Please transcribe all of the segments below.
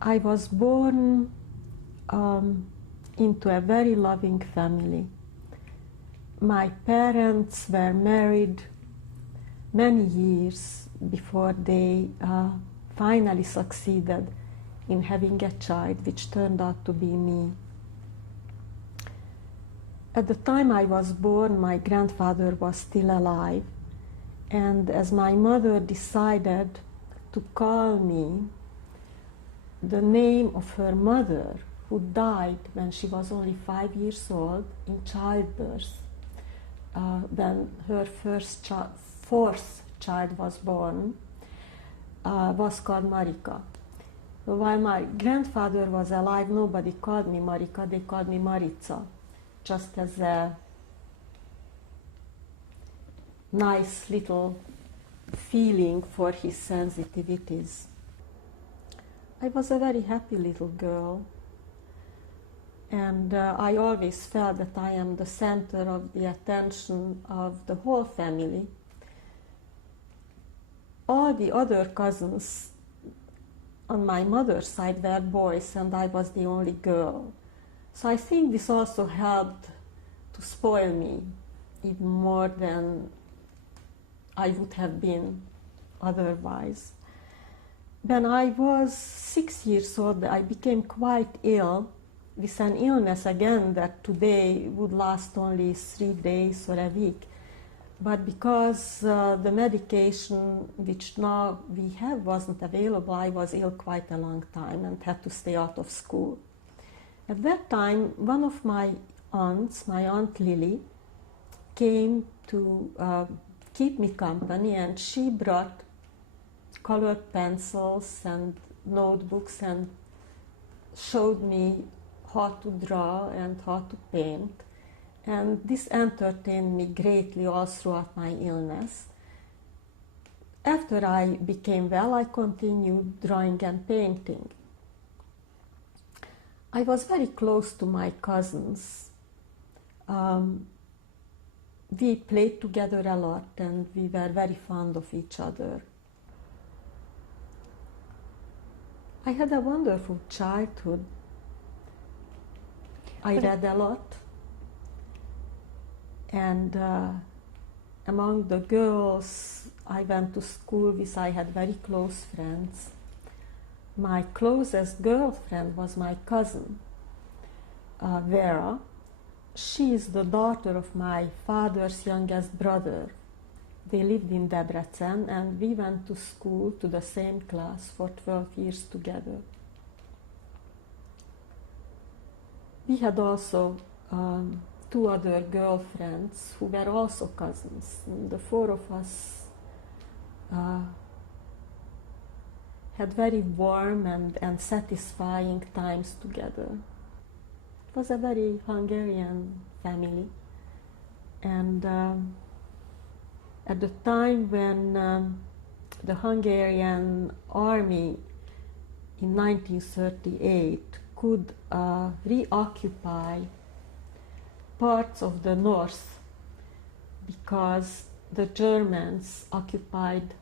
I was born into a very loving family. My parents were married many years before they finally succeeded in having a child, which turned out to be me. At the time I was born, my grandfather was still alive, and as my mother decided to call me the name of her mother, who died when she was only 5 years old in childbirth, when her fourth child was born, was called Marika. While my grandfather was alive, nobody called me Marika, they called me Marica, just as a nice little feeling for his sensitivities. I was a very happy little girl, and I always felt that I am the center of the attention of the whole family. All the other cousins on my mother's side were boys, and I was the only girl. So I think this also helped to spoil me even more than I would have been otherwise. When I was 6 years old, I became quite ill with an illness again that today would last only 3 days or a week. But because the medication which now we have wasn't available, I was ill quite a long time and had to stay out of school. At that time, one of my aunts, my Aunt Lily, came to keep me company, and she brought colored pencils and notebooks and showed me how to draw and how to paint. And this entertained me greatly all throughout my illness. After I became well, I continued drawing and painting. I was very close to my cousins. We played together a lot, and we were very fond of each other. I had a wonderful childhood. I read a lot, and among the girls I went to school with, I had very close friends. My closest girlfriend was my cousin, Vera. She is the daughter of my father's youngest brother. They lived in Debrecen, and we went to school, to the same class, for 12 years together. We had also 2 other girlfriends who were also cousins. And the 4 of us had very warm and satisfying times together. It was a very Hungarian family. And at the time when the Hungarian army in 1938 could reoccupy parts of the north, because the Germans occupied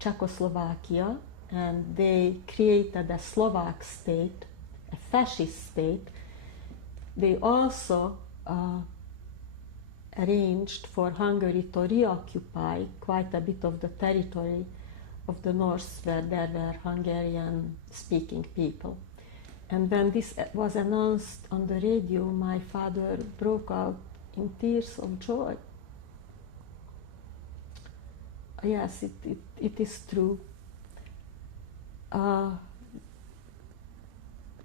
Czechoslovakia and they created a Slovak state, a fascist state. They also arranged for Hungary to reoccupy quite a bit of the territory of the north where there were Hungarian-speaking people. And when this was announced on the radio, my father broke out in tears of joy. Yes, it is true.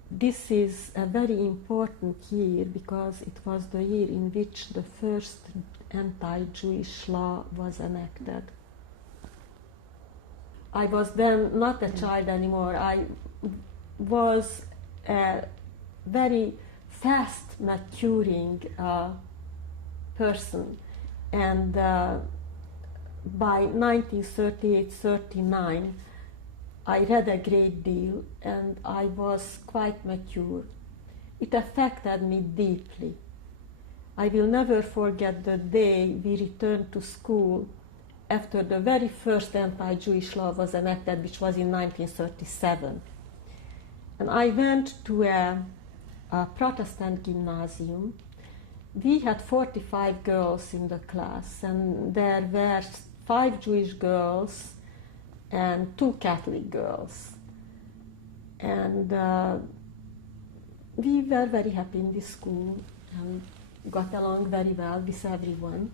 This is a very important year because it was the year in which the first anti-Jewish law was enacted. I was then not a child anymore. I was a very fast maturing person, and by 1938-39 I read a great deal and I was quite mature. It affected me deeply. I will never forget the day we returned to school after the very first anti-Jewish law was enacted, which was in 1937. And I went to a Protestant gymnasium. We had 45 girls in the class, and there were 5 Jewish girls and 2 Catholic girls. And we were very happy in this school and got along very well with everyone.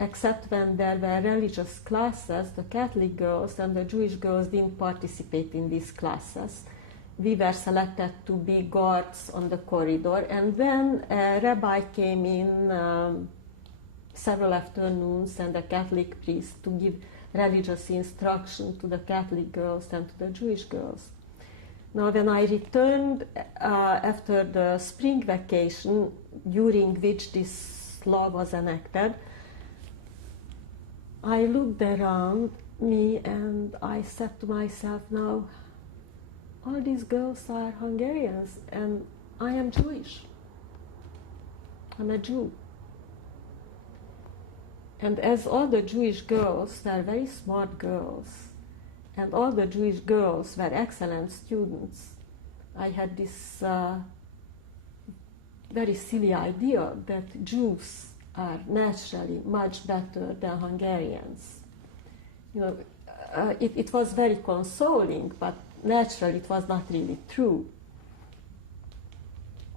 Except when there were religious classes, the Catholic girls and the Jewish girls didn't participate in these classes. We were selected to be guards on the corridor, and then a rabbi came in several afternoons and a Catholic priest to give religious instruction to the Catholic girls and to the Jewish girls. Now, when I returned after the spring vacation, during which this law was enacted, I looked around me and I said to myself, now, all these girls are Hungarians and I am Jewish. I'm a Jew. And as all the Jewish girls were very smart girls, and all the Jewish girls were excellent students, I had this very silly idea that Jews are naturally much better than Hungarians. You know, it was very consoling, but naturally it was not really true.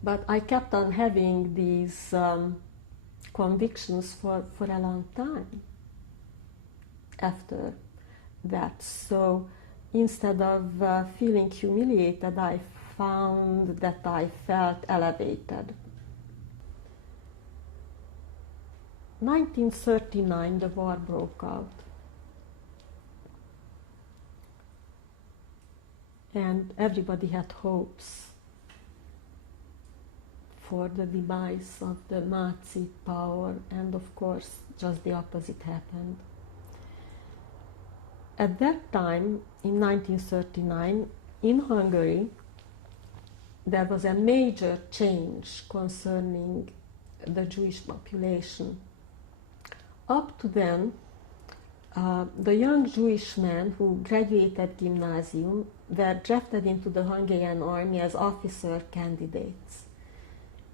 But I kept on having these convictions for a long time after that. So instead of feeling humiliated, I found that I felt elevated. 1939, the war broke out. And everybody had hopes for the demise of the Nazi power, and of course, just the opposite happened. At that time, in 1939, in Hungary, there was a major change concerning the Jewish population. Up to then, the young Jewish men who graduated gymnasium were drafted into the Hungarian army as officer candidates.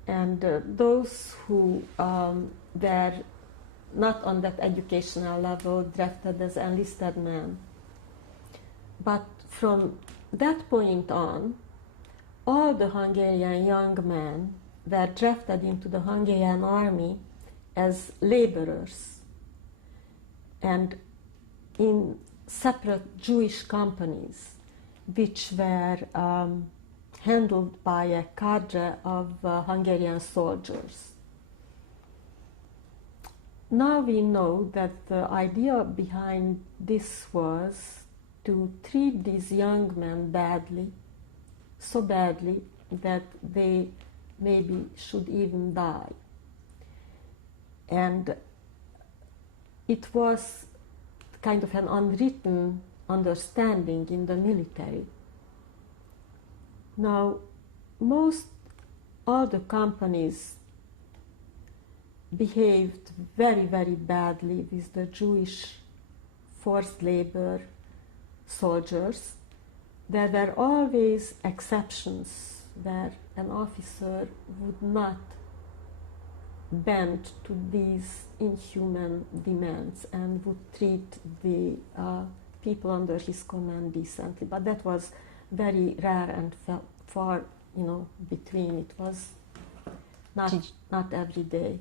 And those who were not on that educational level drafted as enlisted men. But from that point on, all the Hungarian young men were drafted into the Hungarian army as laborers and in separate Jewish companies, which were handled by a cadre of Hungarian soldiers. Now we know that the idea behind this was to treat these young men badly, so badly that they maybe should even die. And it was kind of an unwritten understanding in the military. Now, all the companies behaved very, very badly with the Jewish forced labor soldiers. There were always exceptions where an officer would not bend to these inhuman demands and would treat the people under his command decently. But that was very rare and far, between. It was not every day.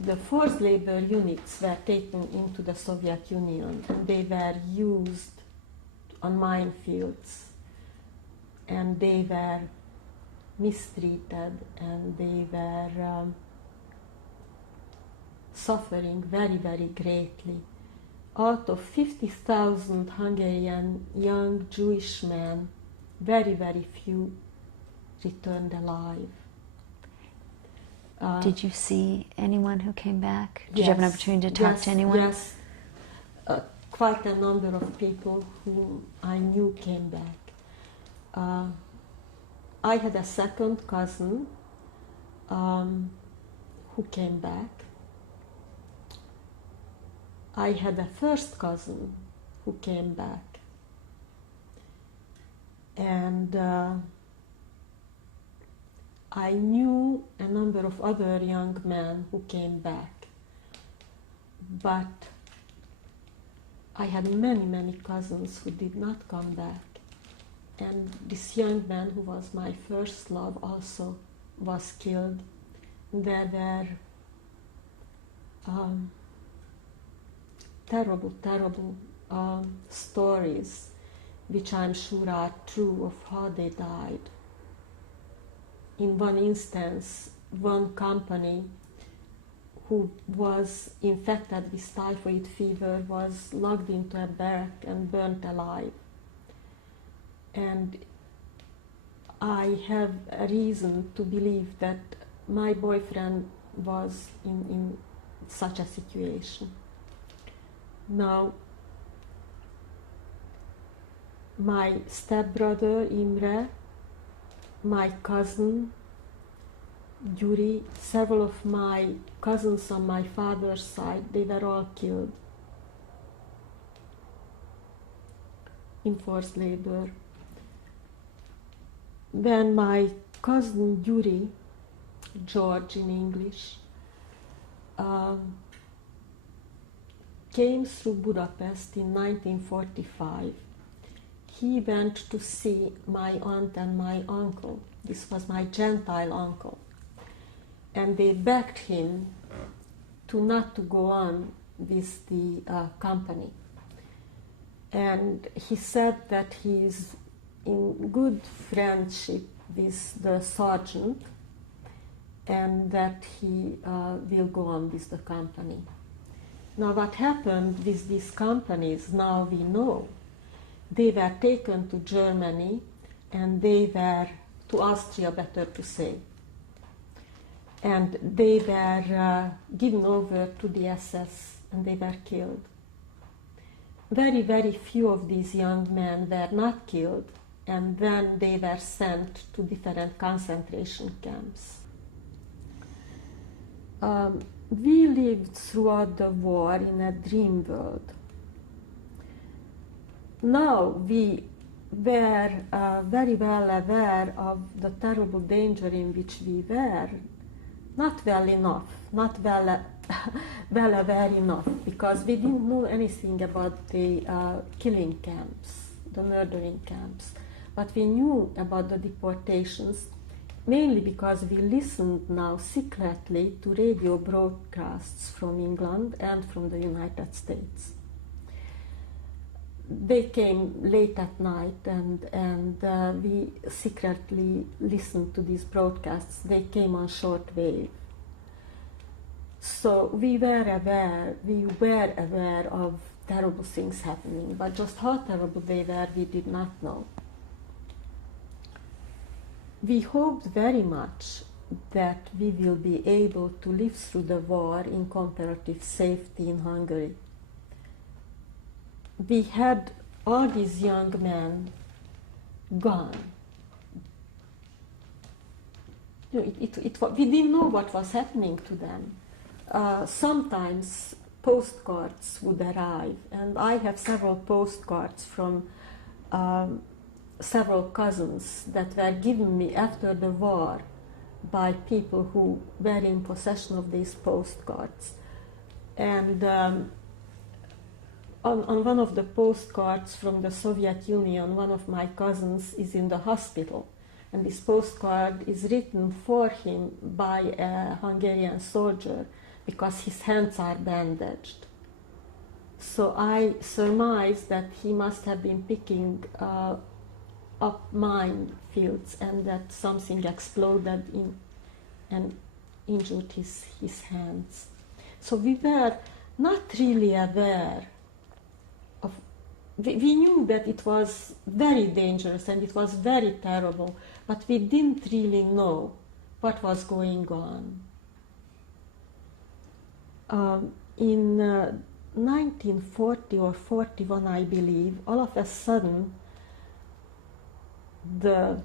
The forced labor units were taken into the Soviet Union, and they were used on minefields, and they were mistreated, and they were suffering very, very greatly. Out of 50,000 Hungarian young Jewish men, very, very few returned alive. Did you see anyone who came back? Did Yes, you have an opportunity to talk to anyone? Yes, quite a number of people who I knew came back. I had a second cousin who came back. I had a first cousin who came back. And I knew a number of other young men who came back, but I had many, many cousins who did not come back. And this young man, who was my first love, also was killed. There were terrible, terrible stories, which I'm sure are true, of how they died. In one instance, one company who was infected with typhoid fever was locked into a barrack and burnt alive. And I have a reason to believe that my boyfriend was in such a situation. Now, my stepbrother Imre, my cousin Gyuri, several of my cousins on my father's side, they were all killed in forced labor. When my cousin Gyuri, George in English, came through Budapest in 1945, he went to see my aunt and my uncle. This was my Gentile uncle. And they begged him not to go on with the company. And he said that he is in good friendship with the sergeant and that he will go on with the company. Now, what happened with these companies, now we know. They were taken to Germany and they were, to Austria better to say, and they were given over to the SS and they were killed. Very, very few of these young men were not killed, and then they were sent to different concentration camps. We lived throughout the war in a dream world. Now we were very well aware of the terrible danger in which we were, not well enough, not well aware enough, because we didn't know anything about the killing camps, the murdering camps. But we knew about the deportations, mainly because we listened now secretly to radio broadcasts from England and from the United States. They came late at night and we secretly listened to these broadcasts. They came on shortwave. So we were aware of terrible things happening, but just how terrible they were, we did not know. We hoped very much that we will be able to live through the war in comparative safety in Hungary. We had all these young men gone. We didn't know what was happening to them. Sometimes postcards would arrive, and I have several postcards from several cousins that were given me after the war by people who were in possession of these postcards. And on one of the postcards from the Soviet Union, one of my cousins is in the hospital, and this postcard is written for him by a Hungarian soldier because his hands are bandaged. So I surmise that he must have been picking up mine fields and that something exploded and injured his hands. So we were not really aware of, we knew that it was very dangerous and it was very terrible, but we didn't really know what was going on. In 1940 or 41, I believe, all of a sudden, the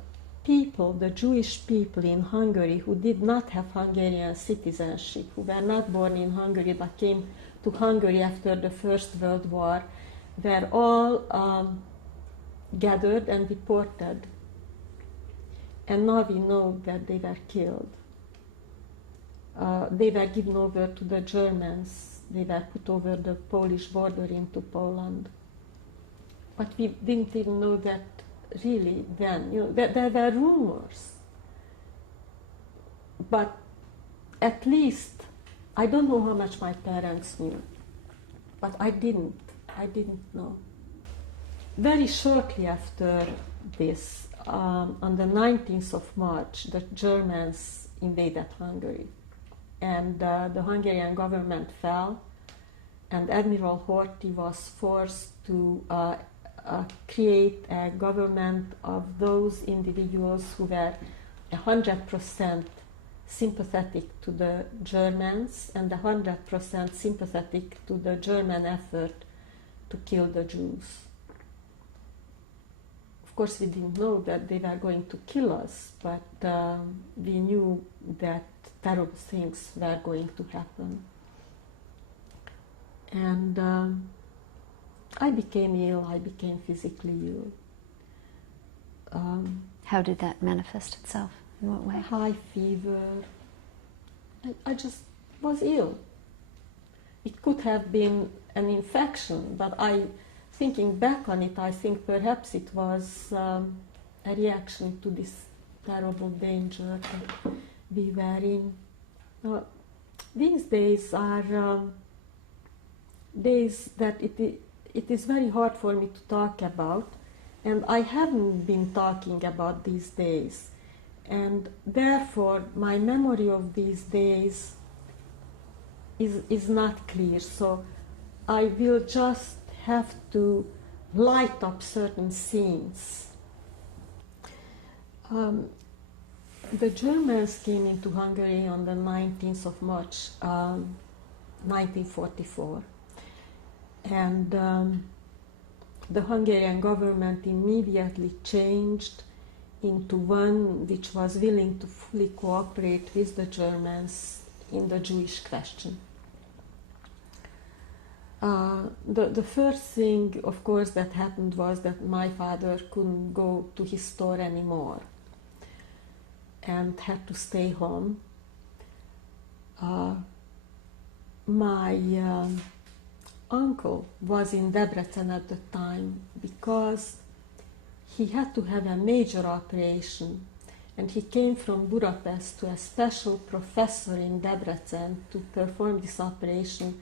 Jewish people in Hungary who did not have Hungarian citizenship, who were not born in Hungary but came to Hungary after the First World War, were all gathered and deported And now we know that they were killed. They were given over to the Germans. They were put over the Polish border into Poland. But we didn't even know that really then. There were rumors. But at least, I don't know how much my parents knew, but I didn't know. Very shortly after this, on the 19th of March, the Germans invaded Hungary. And the Hungarian government fell, and Admiral Horthy was forced to create a government of those individuals who were 100% sympathetic to the Germans and 100% sympathetic to the German effort to kill the Jews. Of course, we didn't know that they were going to kill us, but we knew that terrible things were going to happen. And I became ill, I became physically ill. How did that manifest itself? In what way? High fever. I just was ill. It could have been an infection, but thinking back on it, I think perhaps it was a reaction to this terrible danger that we were in. These days are days that it is very hard for me to talk about, and I haven't been talking about these days. And therefore, my memory of these days is not clear. So I will just have to light up certain scenes. The Germans came into Hungary on the 19th of March, 1944. And the Hungarian government immediately changed into one which was willing to fully cooperate with the Germans in the Jewish question. The first thing, of course, that happened was that my father couldn't go to his store anymore and had to stay home. My uncle was in Debrecen at the time because he had to have a major operation, and he came from Budapest to a special professor in Debrecen to perform this operation,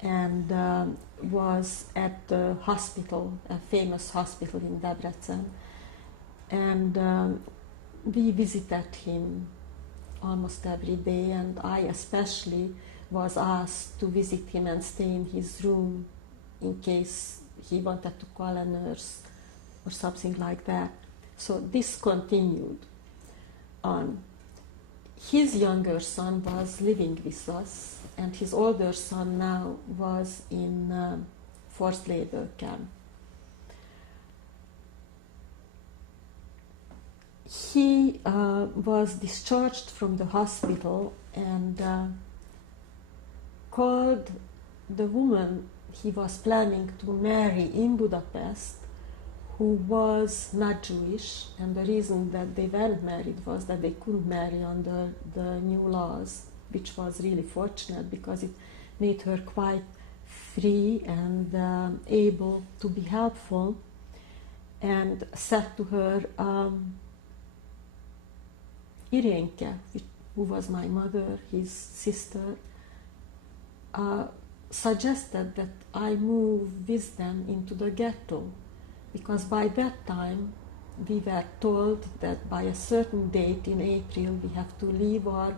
and was at the hospital, a famous hospital in Debrecen. And we visited him almost every day, and I especially was asked to visit him and stay in his room in case he wanted to call a nurse or something like that. So this continued on. His younger son was living with us, and his older son now was in forced labor camp. He was discharged from the hospital and called the woman he was planning to marry in Budapest, who was not Jewish, and the reason that they weren't married was that they couldn't marry under the new laws, which was really fortunate because it made her quite free and able to be helpful, and said to her, Irenke, who was my mother, his sister, suggested that I move with them into the ghetto, because by that time we were told that by a certain date in April we have to leave our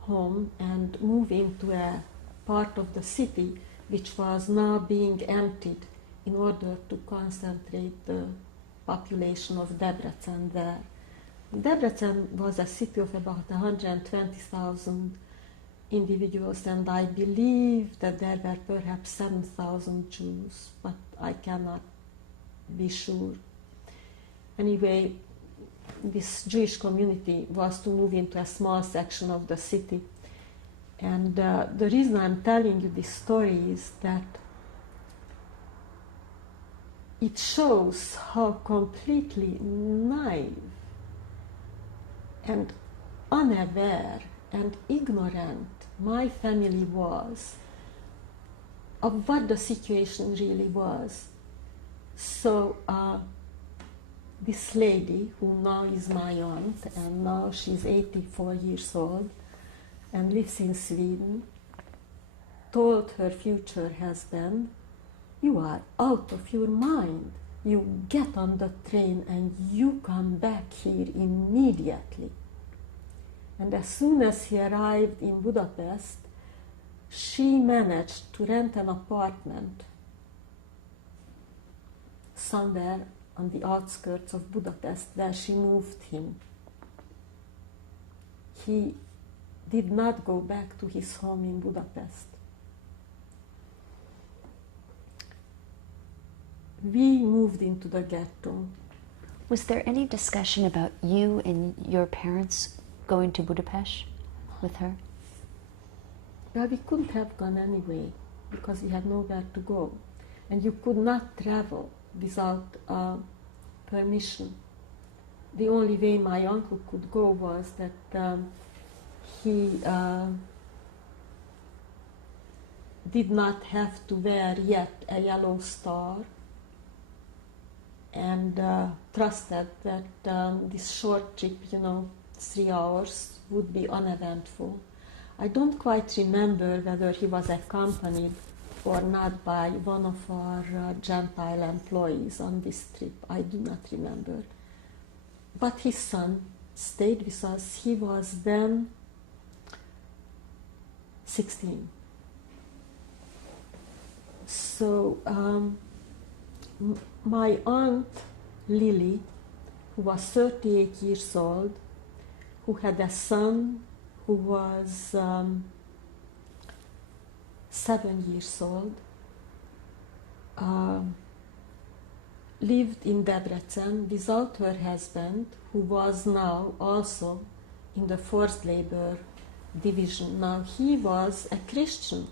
home and move into a part of the city which was now being emptied in order to concentrate the population of Debrecen there. Debrecen was a city of about 120,000 individuals, and I believe that there were perhaps 7,000 Jews, but I cannot be sure. Anyway, this Jewish community was to move into a small section of the city. And the reason I'm telling you this story is that it shows how completely naive and unaware and ignorant my family was of what the situation really was. So this lady, who now is my aunt, and now she's 84 years old and lives in Sweden, told her future husband, "You are out of your mind. You get on the train and you come back here immediately." And as soon as he arrived in Budapest, she managed to rent an apartment somewhere on the outskirts of Budapest, where she moved him. He did not go back to his home in Budapest. We moved into the ghetto. Was there any discussion about you and your parents going to Budapest with her? Well, we couldn't have gone anyway because we had nowhere to go. And you could not travel without permission. The only way my uncle could go was that he did not have to wear yet a yellow star, and trusted that this short trip, 3 hours, would be uneventful. I don't quite remember whether he was accompanied or not by one of our Gentile employees on this trip. I do not remember. But his son stayed with us. He was then 16. So my aunt Lily, who was 38 years old, who had a son who was 7 years old, lived in Debrecen without her husband, who was now also in the forced labor division. Now he was a Christian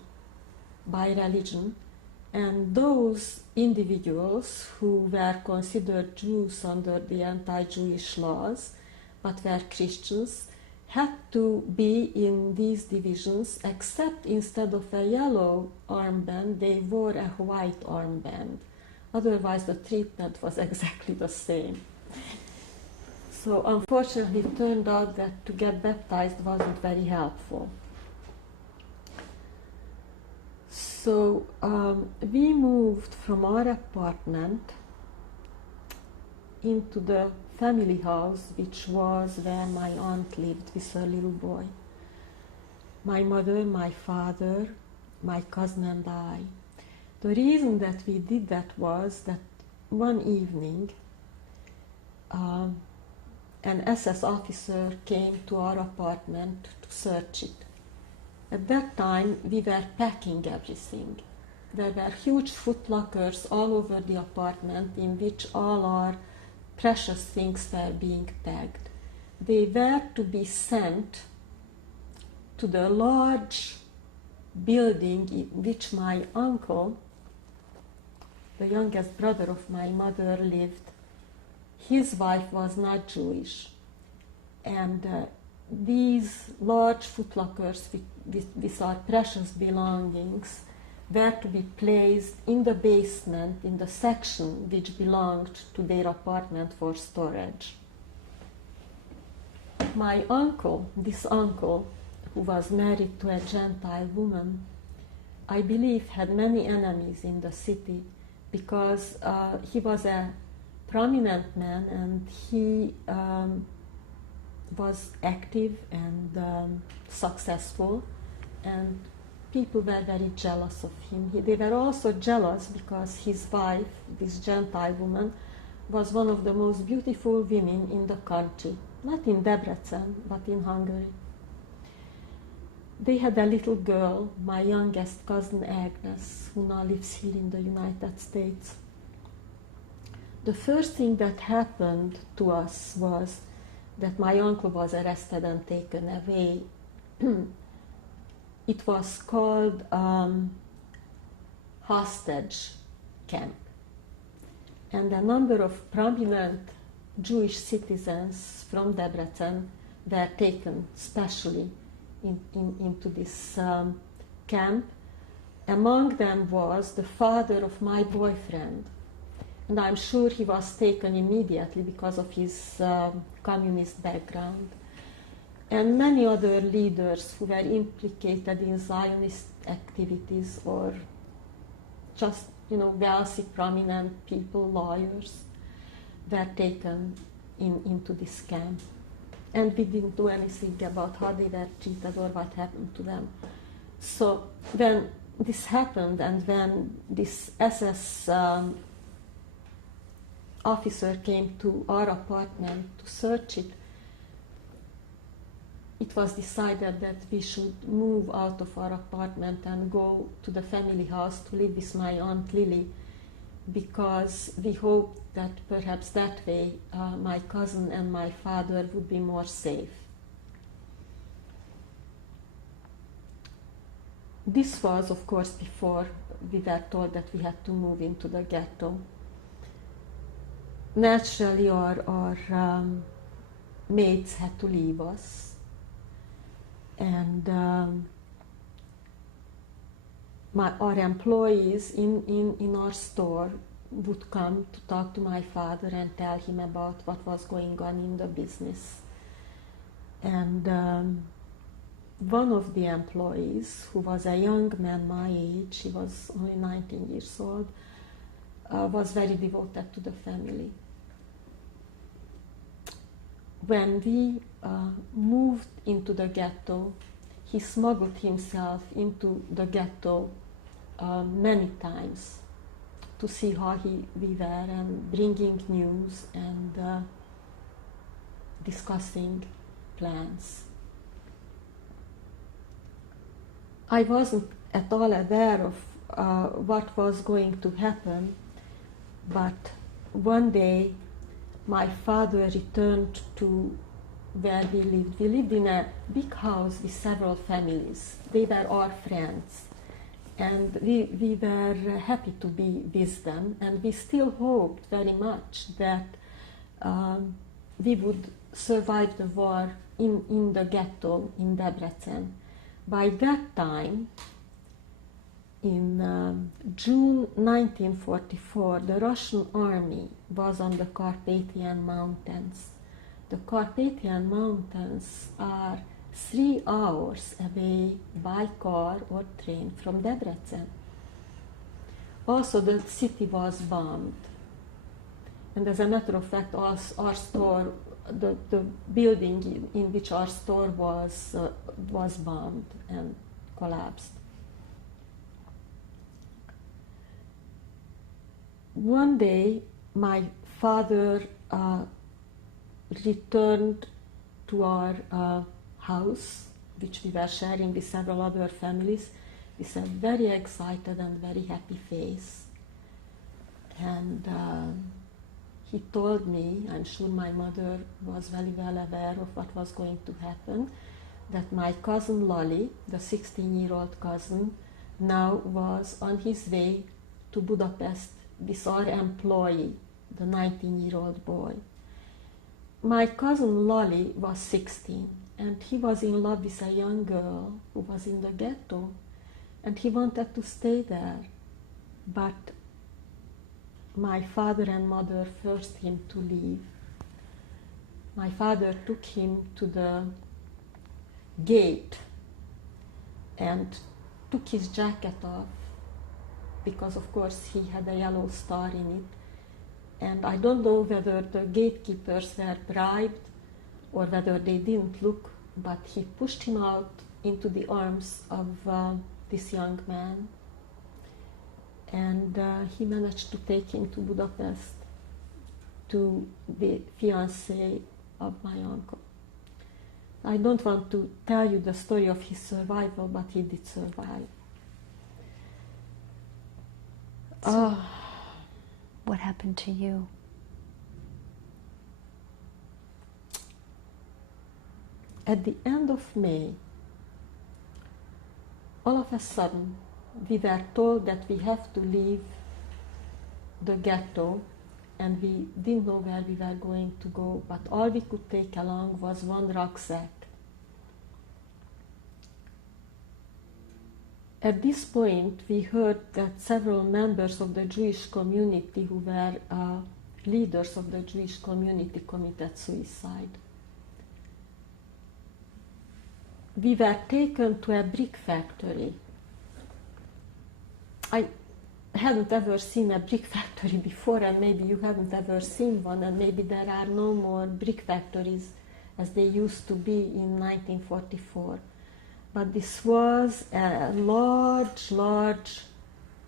by religion, and those individuals who were considered Jews under the anti-Jewish laws, but were Christians, had to be in these divisions, except instead of a yellow armband, they wore a white armband. Otherwise, the treatment was exactly the same. So unfortunately, it turned out that to get baptized wasn't very helpful. So we moved from our apartment into the family house, which was where my aunt lived with her little boy. My mother, my father, my cousin and I. The reason that we did that was that one evening an SS officer came to our apartment to search it. At that time, we were packing everything. There were huge footlockers all over the apartment in which all our precious things were being packed. They were to be sent to the large building in which my uncle, the youngest brother of my mother, lived. His wife was not Jewish, and these large footlockers with our precious belongings were to be placed in the basement, in the section which belonged to their apartment for storage. My uncle, this uncle, who was married to a Gentile woman, I believe had many enemies in the city because he was a prominent man and he was active and successful, and people were very jealous of him. They were also jealous because his wife, this Gentile woman, was one of the most beautiful women in the country, not in Debrecen, but in Hungary. They had a little girl, my youngest cousin Agnes, who now lives here in the United States. The first thing that happened to us was that my uncle was arrested and taken away. It was called hostage camp. And a number of prominent Jewish citizens from Debrecen were taken specially into this camp. Among them was the father of my boyfriend, and I'm sure he was taken immediately because of his communist background, and many other leaders who were implicated in Zionist activities, or just, wealthy, prominent people, lawyers, were taken into this camp. And we didn't do anything about how they were treated or what happened to them. So when this happened, and when this SS officer came to our apartment to search it, it was decided that we should move out of our apartment and go to the family house to live with my Aunt Lily, because we hoped that perhaps that way my cousin and my father would be more safe. This was, of course, before we were told that we had to move into the ghetto. Naturally, our mates had to leave us, and our employees in our store would come to talk to my father and tell him about what was going on in the business. And one of the employees, who was a young man my age, he was only 19 years old, was very devoted to the family. When we moved into the ghetto, he smuggled himself into the ghetto many times to see how we were, and bringing news and discussing plans. I wasn't at all aware of what was going to happen, but one day my father returned to where we lived. We lived in a big house with several families. They were our friends, and we were happy to be with them, and we still hoped very much that we would survive the war in the ghetto in Debrecen. By that time, in June 1944, the Russian army was on the Carpathian Mountains. The Carpathian Mountains are 3 hours away by car or train from Debrecen. Also, the city was bombed. And as a matter of fact, our store, the building in which our store was bombed and collapsed. One day, my father returned to our house, which we were sharing with several other families, with a very excited and very happy face. And he told me, I'm sure my mother was very well aware of what was going to happen, that my cousin Lali, the 16-year-old cousin, now was on his way to Budapest with our employee, the 19-year-old boy. My cousin Lali was 16, and he was in love with a young girl who was in the ghetto, and he wanted to stay there. But my father and mother forced him to leave. My father took him to the gate and took his jacket off, because of course he had a yellow star in it. And I don't know whether the gatekeepers were bribed or whether they didn't look, but he pushed him out into the arms of this young man. And he managed to take him to Budapest, to the fiancé of my uncle. I don't want to tell you the story of his survival, but he did survive. What happened to you? At the end of May, all of a sudden, we were told that we have to leave the ghetto and we didn't know where we were going to go, but all we could take along was one rucksack. At this point, we heard that several members of the Jewish community who were leaders of the Jewish community committed suicide. We were taken to a brick factory. I hadn't ever seen a brick factory before, and maybe you haven't ever seen one, and maybe there are no more brick factories as they used to be in 1944. But this was a large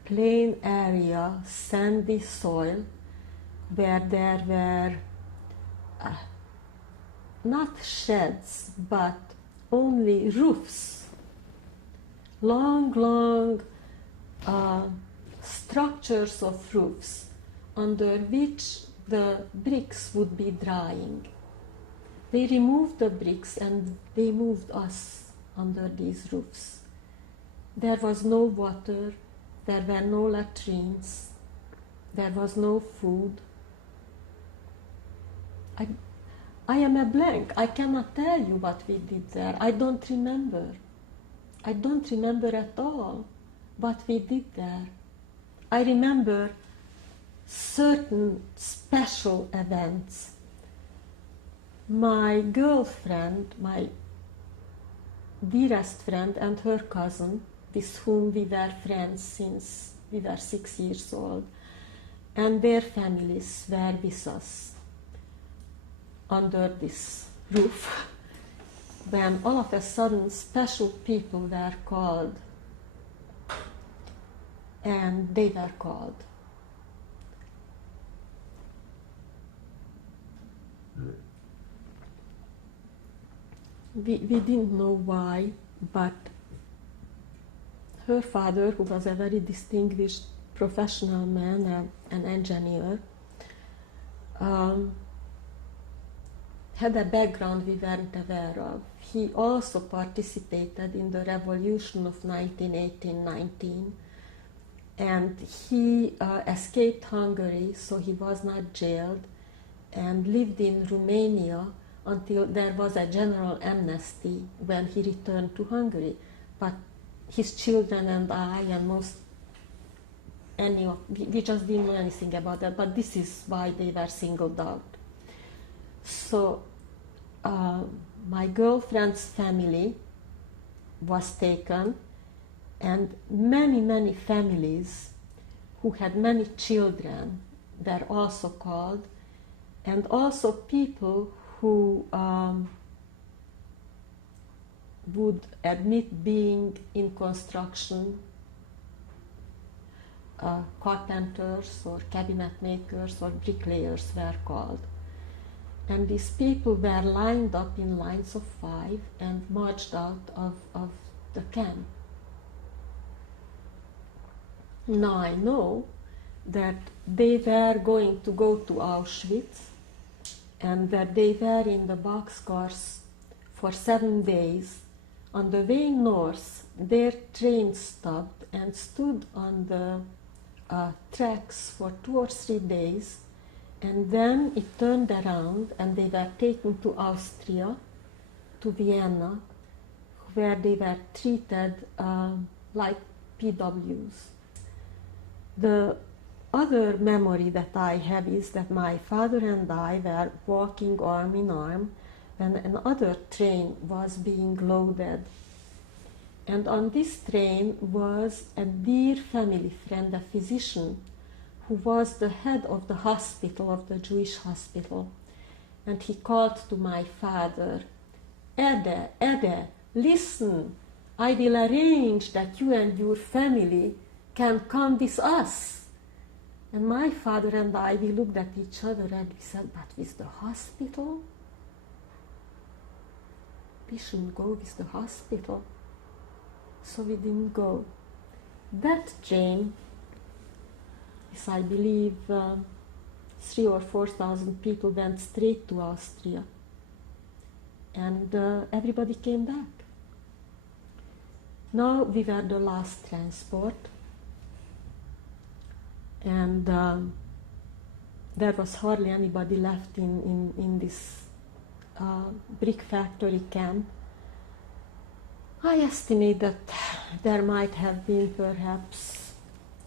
plain area, sandy soil, where there were not sheds, but only roofs, long structures of roofs under which the bricks would be drying. They removed the bricks and they moved us under these roofs. There was no water, there were no latrines, there was no food. I am a blank. I cannot tell you what we did there. I don't remember. I don't remember at all what we did there. I remember certain special events. My girlfriend, my dearest friend, and her cousin, with whom we were friends since we were 6 years old, and their families were with us under this roof, when all of a sudden special people were called, and they were called. We didn't know why, but her father, who was a very distinguished professional man, an engineer, had a background we weren't aware of. He also participated in the revolution of 1918-19, and he escaped Hungary, so he was not jailed, and lived in Romania until there was a general amnesty when he returned to Hungary. But his children and I and we just didn't know anything about that, but this is why they were singled out. So my girlfriend's family was taken, and many families who had many children were also called, and also people who would admit being in construction, carpenters or cabinet makers or bricklayers were called. And these people were lined up in lines of 5 and marched out of the camp. Now I know that they were going to go to Auschwitz, and that they were in the boxcars for 7 days. On the way north, their train stopped and stood on the tracks for 2 or 3 days, and then it turned around and they were taken to Austria, to Vienna, where they were treated like PWs. The other memory that I have is that my father and I were walking arm in arm when another train was being loaded. And on this train was a dear family friend, a physician, who was the head of the hospital, of the Jewish hospital. And he called to my father, Ede, listen, I will arrange that you and your family can come with us. And my father and I, we looked at each other and we said, but with the hospital? We shouldn't go with the hospital. So we didn't go. That train is, I believe, 3,000 or 4,000 people went straight to Austria. And everybody came back. Now we were the last transport. And there was hardly anybody left in this brick factory camp. I estimate that there might have been perhaps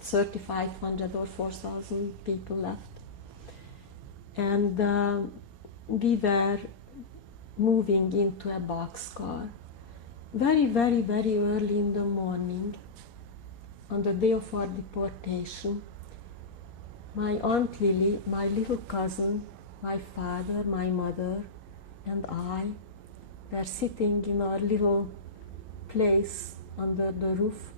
3,500 or 4,000 people left. And we were moving into a boxcar very, very, very early in the morning on the day of our deportation. My Aunt Lily, my little cousin, my father, my mother, and I were sitting in our little place under the roof.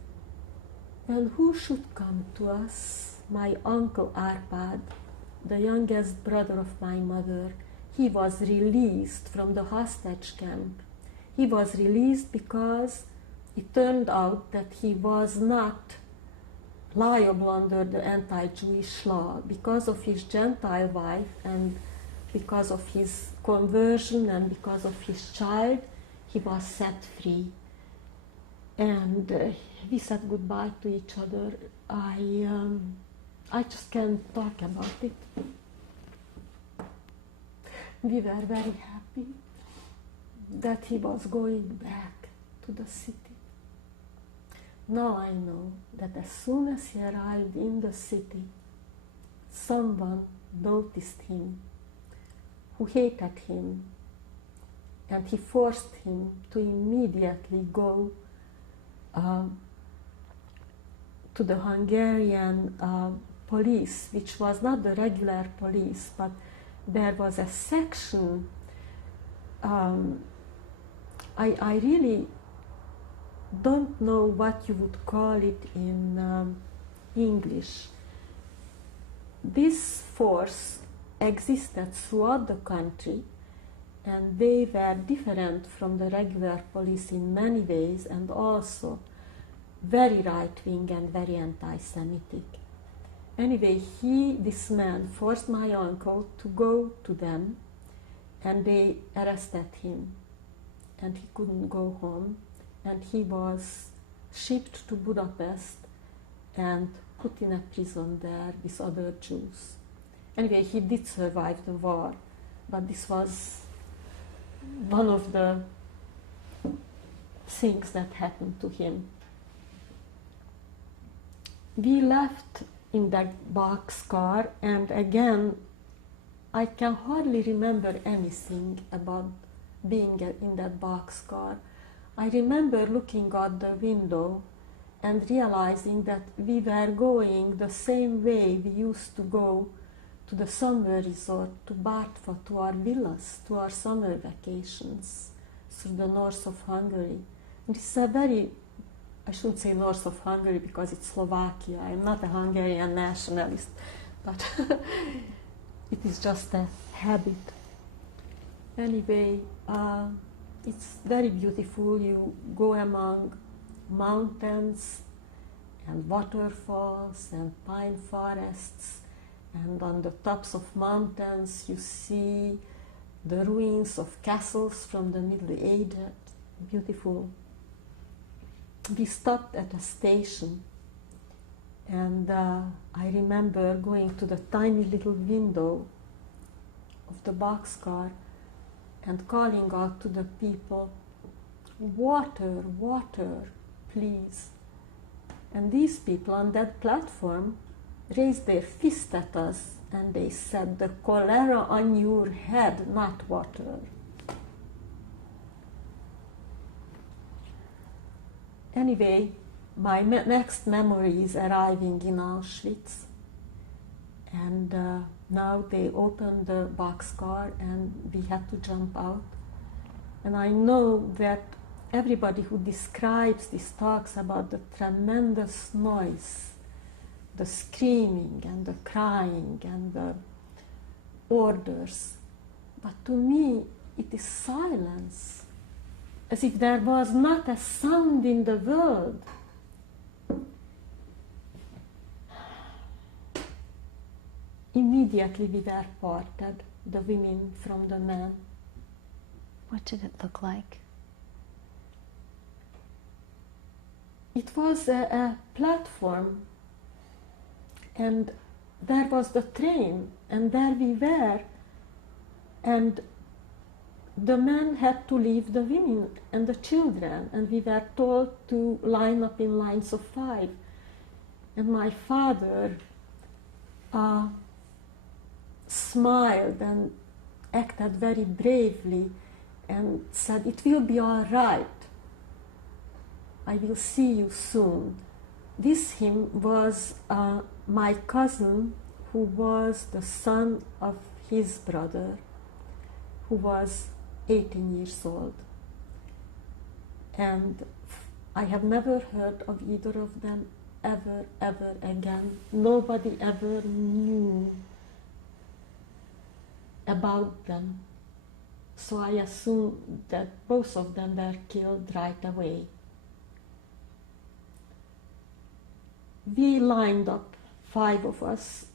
And who should come to us? My uncle Arpad, the youngest brother of my mother. He was released from the hostage camp. He was released because it turned out that he was not liable under the anti-Jewish law because of his Gentile wife and because of his conversion and because of his child. He was set free. And we said goodbye to each other. I just can't talk about it. We were very happy that he was going back to the city. Now I know that as soon as he arrived in the city, someone noticed him, who hated him, and he forced him to immediately go to the Hungarian police, which was not the regular police, but there was a section. I really don't know what you would call it in English. This force existed throughout the country, and they were different from the regular police in many ways, and also very right-wing and very anti-Semitic. Anyway, this man forced my uncle to go to them, and they arrested him, and he couldn't go home, and he was shipped to Budapest and put in a prison there with other Jews. Anyway, he did survive the war, but this was one of the things that happened to him. We left in that boxcar, and again, I can hardly remember anything about being in that boxcar. I remember looking out the window and realizing that we were going the same way we used to go to the summer resort, to Bartva, to our villas, to our summer vacations through the north of Hungary. And it's a very, I shouldn't say north of Hungary because it's Slovakia. I'm not a Hungarian nationalist, but it is just a habit. Anyway, it's very beautiful. You go among mountains and waterfalls and pine forests, and on the tops of mountains you see the ruins of castles from the Middle Ages. Beautiful. We stopped at a station, and I remember going to the tiny little window of the boxcar and calling out to the people, "Water, water, please." And these people on that platform raised their fist at us and they said, "The cholera on your head, not water." Anyway, my next memory is arriving in Auschwitz, and now they opened the boxcar and we had to jump out. And I know that everybody who describes this talks about the tremendous noise, the screaming and the crying and the orders. But to me, it is silence, as if there was not a sound in the world. Immediately we were parted, the women from the men. What did it look like? It was a platform, and there was the train, and there we were, and the men had to leave the women and the children, and we were told to line up in lines of 5. And my father smiled and acted very bravely and said, "It will be all right. I will see you soon." This him was my cousin, who was the son of his brother, who was 18 years old. And I have never heard of either of them ever again. Nobody ever knew about them. So I assume that both of them were killed right away. We lined up, 5 of us.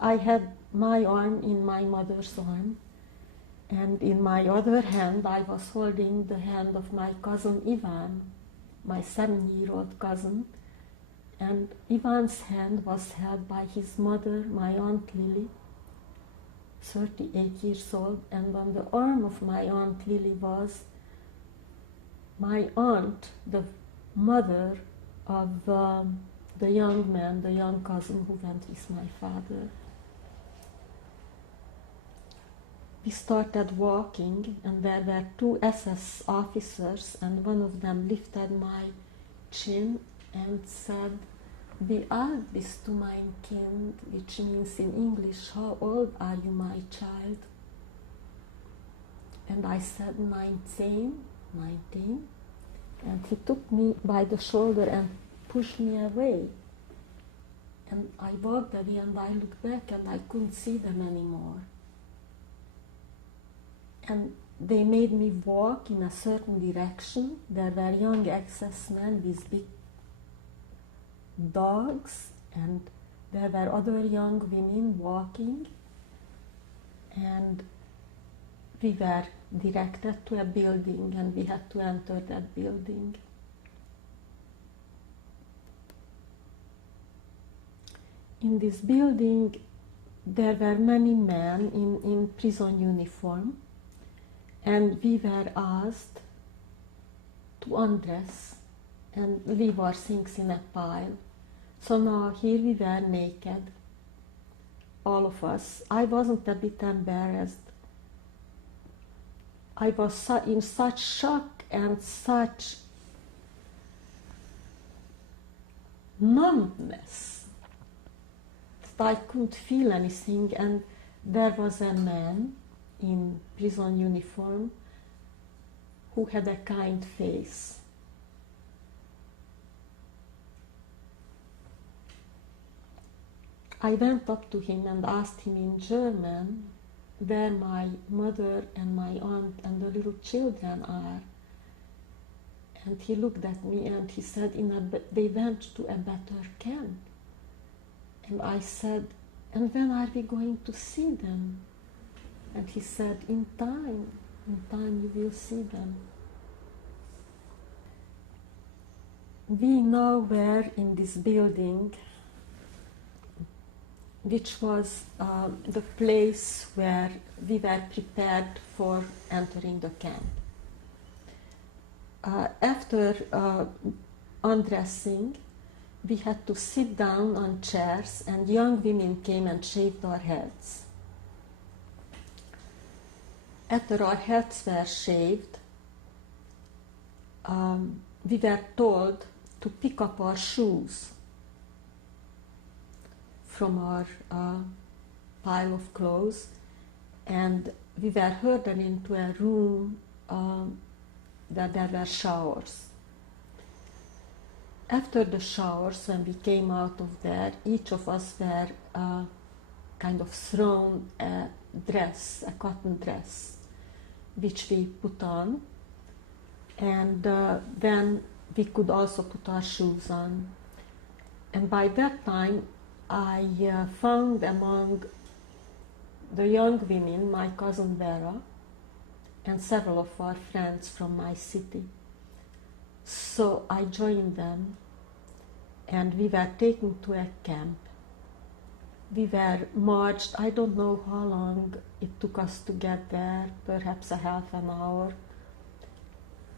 I had my arm in my mother's arm, and in my other hand I was holding the hand of my cousin Ivan, my 7-year-old cousin, and Ivan's hand was held by his mother, my Aunt Lily, 38 years old, and on the arm of my Aunt Lily was my aunt, the mother of the young man, the young cousin who went with my father. We started walking, and there were 2 SS officers, and one of them lifted my chin and said, "Wie alt bist du, mein Kind?" which means in English, "How old are you, my child?" And I said, 19. And he took me by the shoulder and pushed me away. And I walked away, and I looked back, and I couldn't see them anymore. And they made me walk in a certain direction. There were young SS men with big dogs, and there were other young women walking, and we were directed to a building, and we had to enter that building. In this building, there were many men in prison uniform, and we were asked to undress and leave our things in a pile. So now here we were naked, all of us. I wasn't a bit embarrassed. I was in such shock and such numbness that I couldn't feel anything, and there was a man in prison uniform who had a kind face. I went up to him and asked him in German where my mother and my aunt and the little children are. And he looked at me and he said, they went to a better camp. And I said, and when are we going to see them? And he said, in time you will see them. We now were in this building, which was the place where we were prepared for entering the camp. After undressing, we had to sit down on chairs, and young women came and shaved our heads. After our heads were shaved, we were told to pick up our shoes from our pile of clothes, and we were herded into a room that there were showers. After the showers, when we came out of there, each of us were kind of thrown a dress, a cotton dress, which we put on, and then we could also put our shoes on. And by that time, I found among the young women my cousin Vera and several of our friends from my city. So I joined them, and we were taken to a camp. We were marched, I don't know how long it took us to get there, perhaps a half an hour.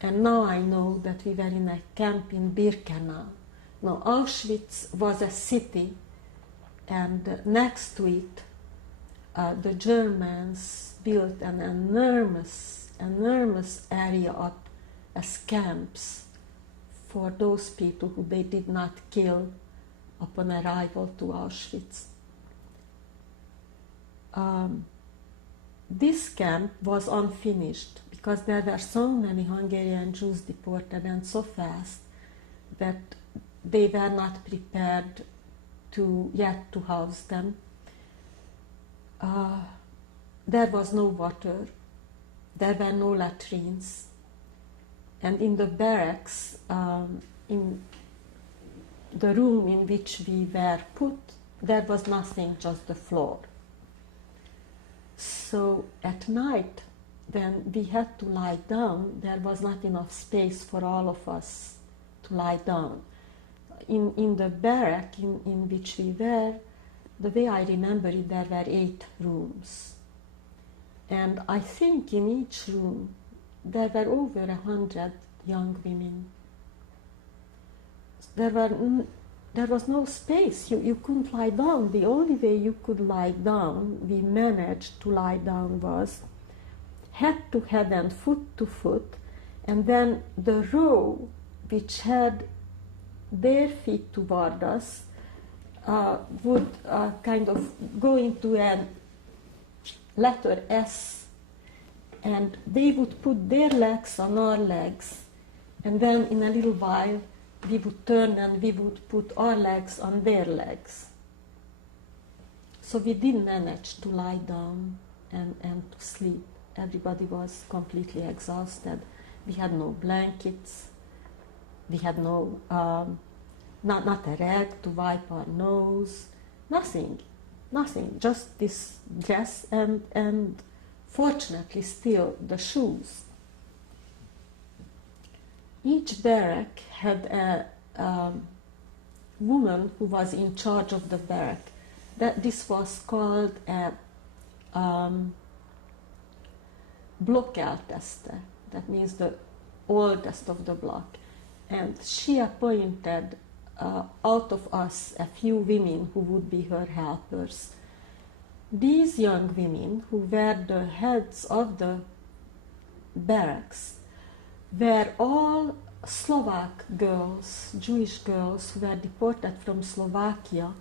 And now I know that we were in a camp in Birkenau. Now, Auschwitz was a city, and next to it, the Germans built an enormous area up as camps for those people who they did not kill upon arrival to Auschwitz. This camp was unfinished because there were so many Hungarian Jews deported and so fast that they were not prepared yet to house them. There was no water, there were no latrines, and in the barracks, in the room in which we were put, there was nothing, just the floor. So at night, when we had to lie down, there was not enough space for all of us to lie down. In the barrack in which we were, the way I remember it, there were 8 rooms. And I think in each room there were over 100 young women. There was no space. You couldn't lie down. The only way you could lie down, we managed to lie down, was head to head and foot to foot, and then the row which had their feet toward us would kind of go into a letter S, and they would put their legs on our legs, and then in a little while we would turn and we would put our legs on their legs. So we did manage to lie down and to sleep. Everybody was completely exhausted. We had no blankets. We had no, not a rag to wipe our nose. Nothing. Just this dress and fortunately still the shoes. Each barrack had a woman who was in charge of the barrack. This was called a Blockial. That means the oldest of the block. And she appointed out of us a few women who would be her helpers. These young women, who were the heads of the barracks, were all Slovak girls, Jewish girls who were deported from Slovakia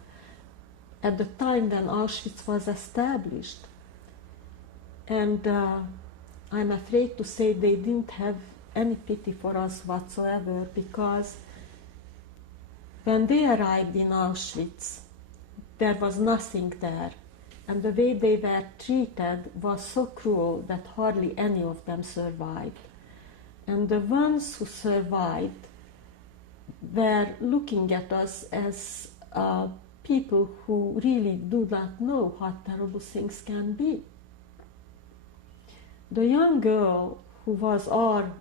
at the time when Auschwitz was established. And I'm afraid to say they didn't have any pity for us whatsoever, because when they arrived in Auschwitz, there was nothing there. And the way they were treated was so cruel that hardly any of them survived. And the ones who survived were looking at us as people who really do not know how terrible things can be. The young girl who was our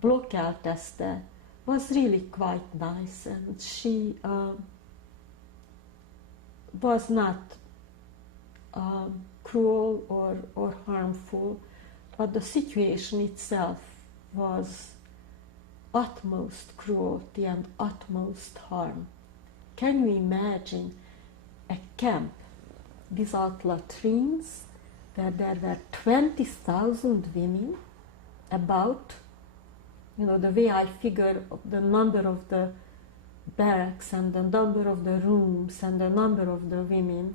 Blockial tester was really quite nice, and she was not cruel or harmful, but the situation itself was utmost cruelty and utmost harm. Can you imagine a camp without latrines, where there were 20,000 women, about, the way I figure the number of the barracks and the number of the rooms and the number of the women,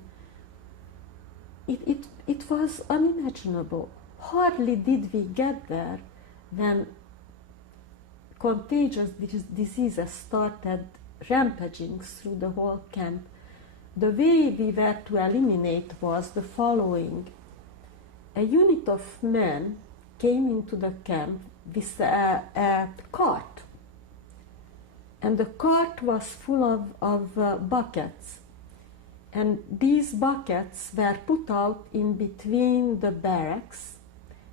it was unimaginable. Hardly did we get there when contagious diseases started rampaging through the whole camp. The way we were to eliminate was the following. A unit of men came into the camp with a cart, and the cart was full of buckets, and these buckets were put out in between the barracks,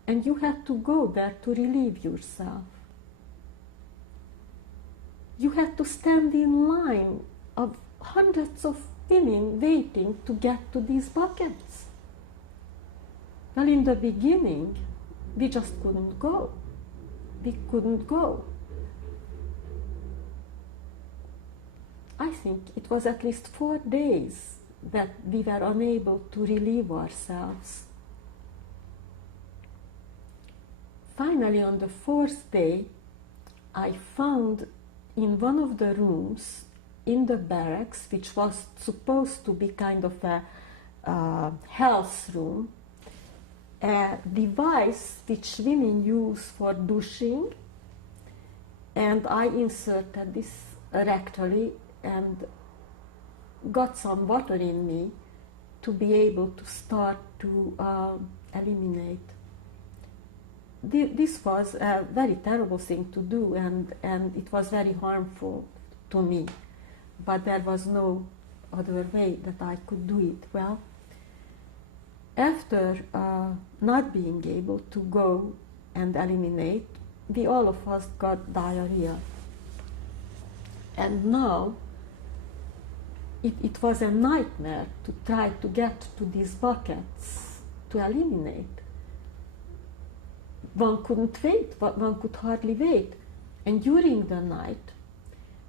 and you had to go there to relieve yourself. You had to stand in line of hundreds of women waiting to get to these buckets. Well, in the beginning, we just couldn't go. We couldn't go. I think it was at least 4 days that we were unable to relieve ourselves. Finally, on the 4th day, I found in one of the rooms in the barracks, which was supposed to be kind of a health room, a device which women use for douching, and I inserted this rectally and got some water in me to be able to start to eliminate. This was a very terrible thing to do, and it was very harmful to me, but there was no other way that I could do it. Well, after not being able to go and eliminate, we all of us got diarrhea. And now it was a nightmare to try to get to these buckets to eliminate. One couldn't wait, one could hardly wait. And during the night,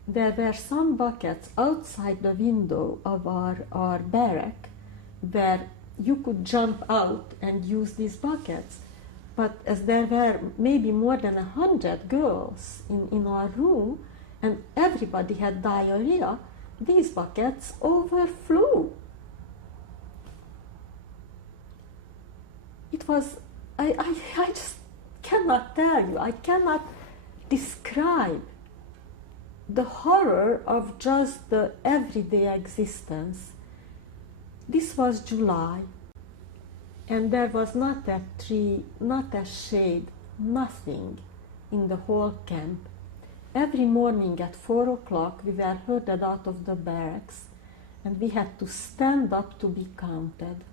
there were some buckets outside the window of our barrack where you could jump out and use these buckets. But as there were maybe more than 100 girls in our room and everybody had diarrhea, these buckets overflew. It was, I just cannot tell you, I cannot describe the horror of just the everyday existence. This was July, and there was not a tree, not a shade, nothing in the whole camp. Every morning at 4 o'clock we were herded out of the barracks, and we had to stand up to be counted.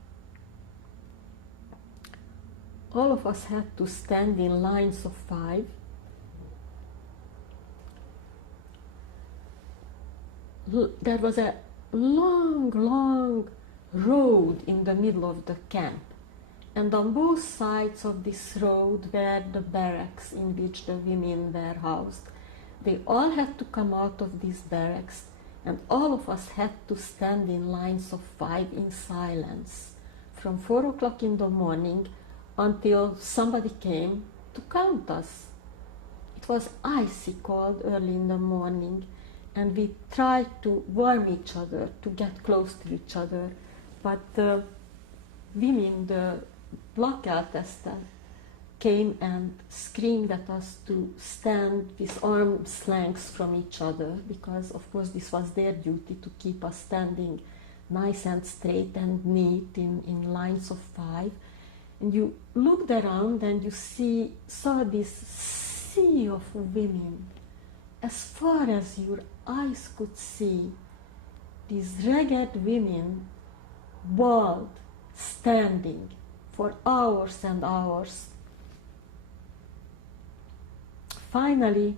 All of us had to stand in lines of 5. There was a long road in the middle of the camp, and on both sides of this road were the barracks in which the women were housed. They all had to come out of these barracks, and all of us had to stand in lines of 5 in silence from 4 o'clock in the morning until somebody came to count us. It was icy cold early in the morning, and we tried to warm each other, to get close to each other, but the women, the Blockial tester, came and screamed at us to stand with arm's lengths from each other, because of course this was their duty to keep us standing nice and straight and neat in lines of 5. And you looked around and you saw this sea of women. As far as your eyes could see, these ragged women, bald, standing for hours and hours. Finally,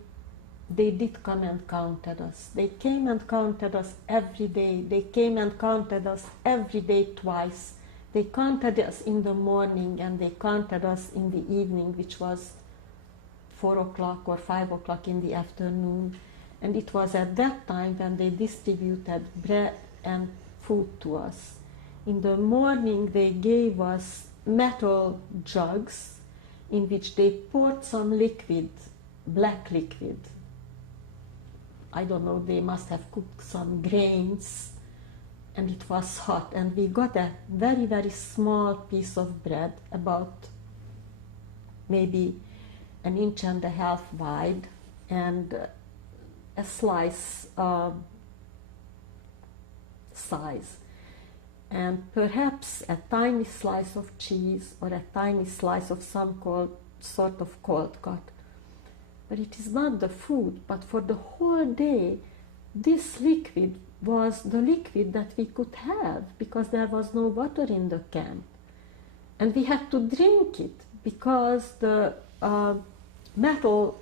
they did come and counted us. They came and counted us every day. They came and counted us every day twice. They counted us in the morning and they counted us in the evening, which was 4 o'clock or 5 o'clock in the afternoon. And it was at that time when they distributed bread and food to us. In the morning they gave us metal jugs in which they poured some liquid, black liquid. I don't know, they must have cooked some grains, and it was hot, and we got a very small piece of bread, about maybe 1.5 inches wide, and a slice size, and perhaps a tiny slice of cheese or a tiny slice of some sort of cold cut. But it is not the food, but for the whole day, this liquid was the liquid that we could have, because there was no water in the camp. And we had to drink it, because the metal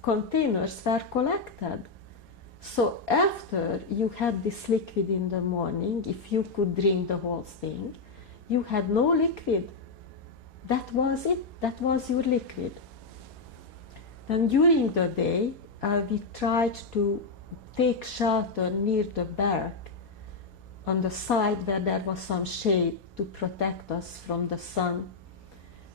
containers were collected. So after you had this liquid in the morning, if you could drink the whole thing, you had no liquid. That was it. That was your liquid. Then during the day, we tried to take shelter near the barrack on the side where there was some shade to protect us from the sun.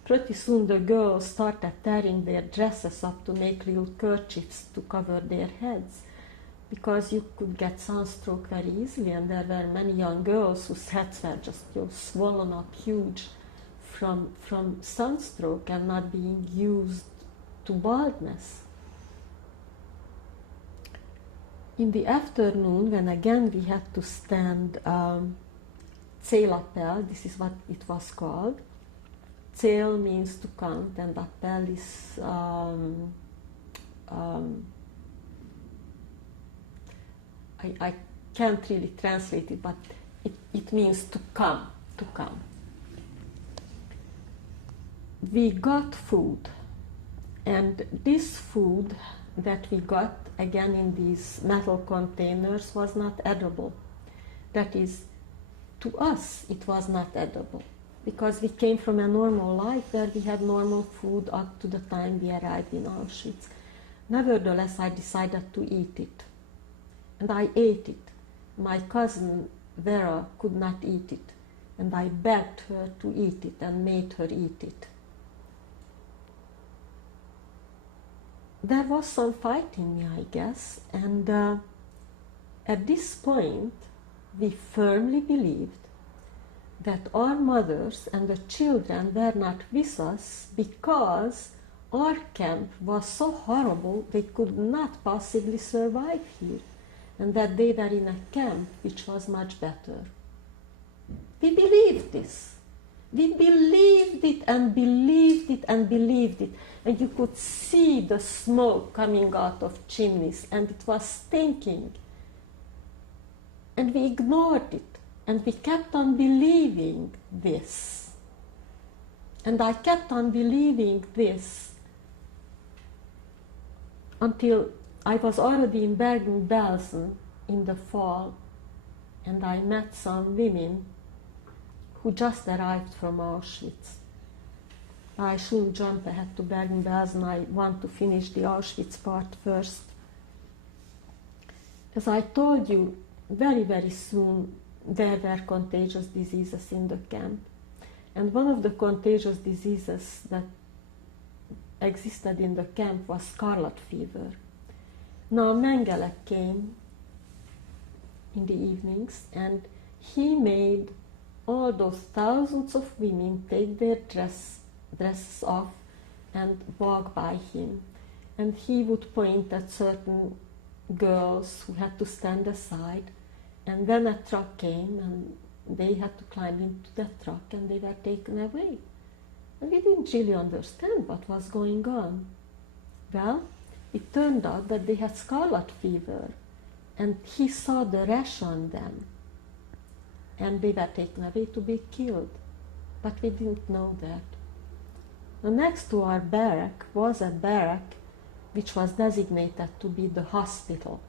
Pretty soon the girls started tearing their dresses up to make little kerchiefs to cover their heads, because you could get sunstroke very easily, and there were many young girls whose heads were just swollen up huge from sunstroke and not being used to baldness. In the afternoon, when again we had to stand célappel, this is what it was called. Cél means to count, and appel is I can't really translate it, but it means to come, to come. We got food, and this food that we got, again in these metal containers, was not edible. That is, to us it was not edible, because we came from a normal life where we had normal food up to the time we arrived in Auschwitz. Nevertheless, I decided to eat it. And I ate it. My cousin Vera could not eat it, and I begged her to eat it and made her eat it. There was some fight in me, I guess, and at this point we firmly believed that our mothers and the children were not with us because our camp was so horrible they could not possibly survive here, and that they were in a camp which was much better. We believed this. We believed it and believed it and believed it. And you could see the smoke coming out of chimneys, and it was stinking. And we ignored it, and we kept on believing this. And I kept on believing this until I was already in Bergen Belsen in the fall, and I met some women who just arrived from Auschwitz. I shouldn't jump ahead to Bergen Belsen, I want to finish the Auschwitz part first. As I told you, very, very soon there were contagious diseases in the camp. And one of the contagious diseases that existed in the camp was scarlet fever. Now Mengele came in the evenings, and he made all those thousands of women take their dresses off and walk by him. And he would point at certain girls who had to stand aside, and then a truck came and they had to climb into that truck and they were taken away. And we didn't really understand what was going on. Well, it turned out that they had scarlet fever, and he saw the rash on them, and they were taken away to be killed. But we didn't know that. Now, next to our barrack was a barrack which was designated to be the hospital.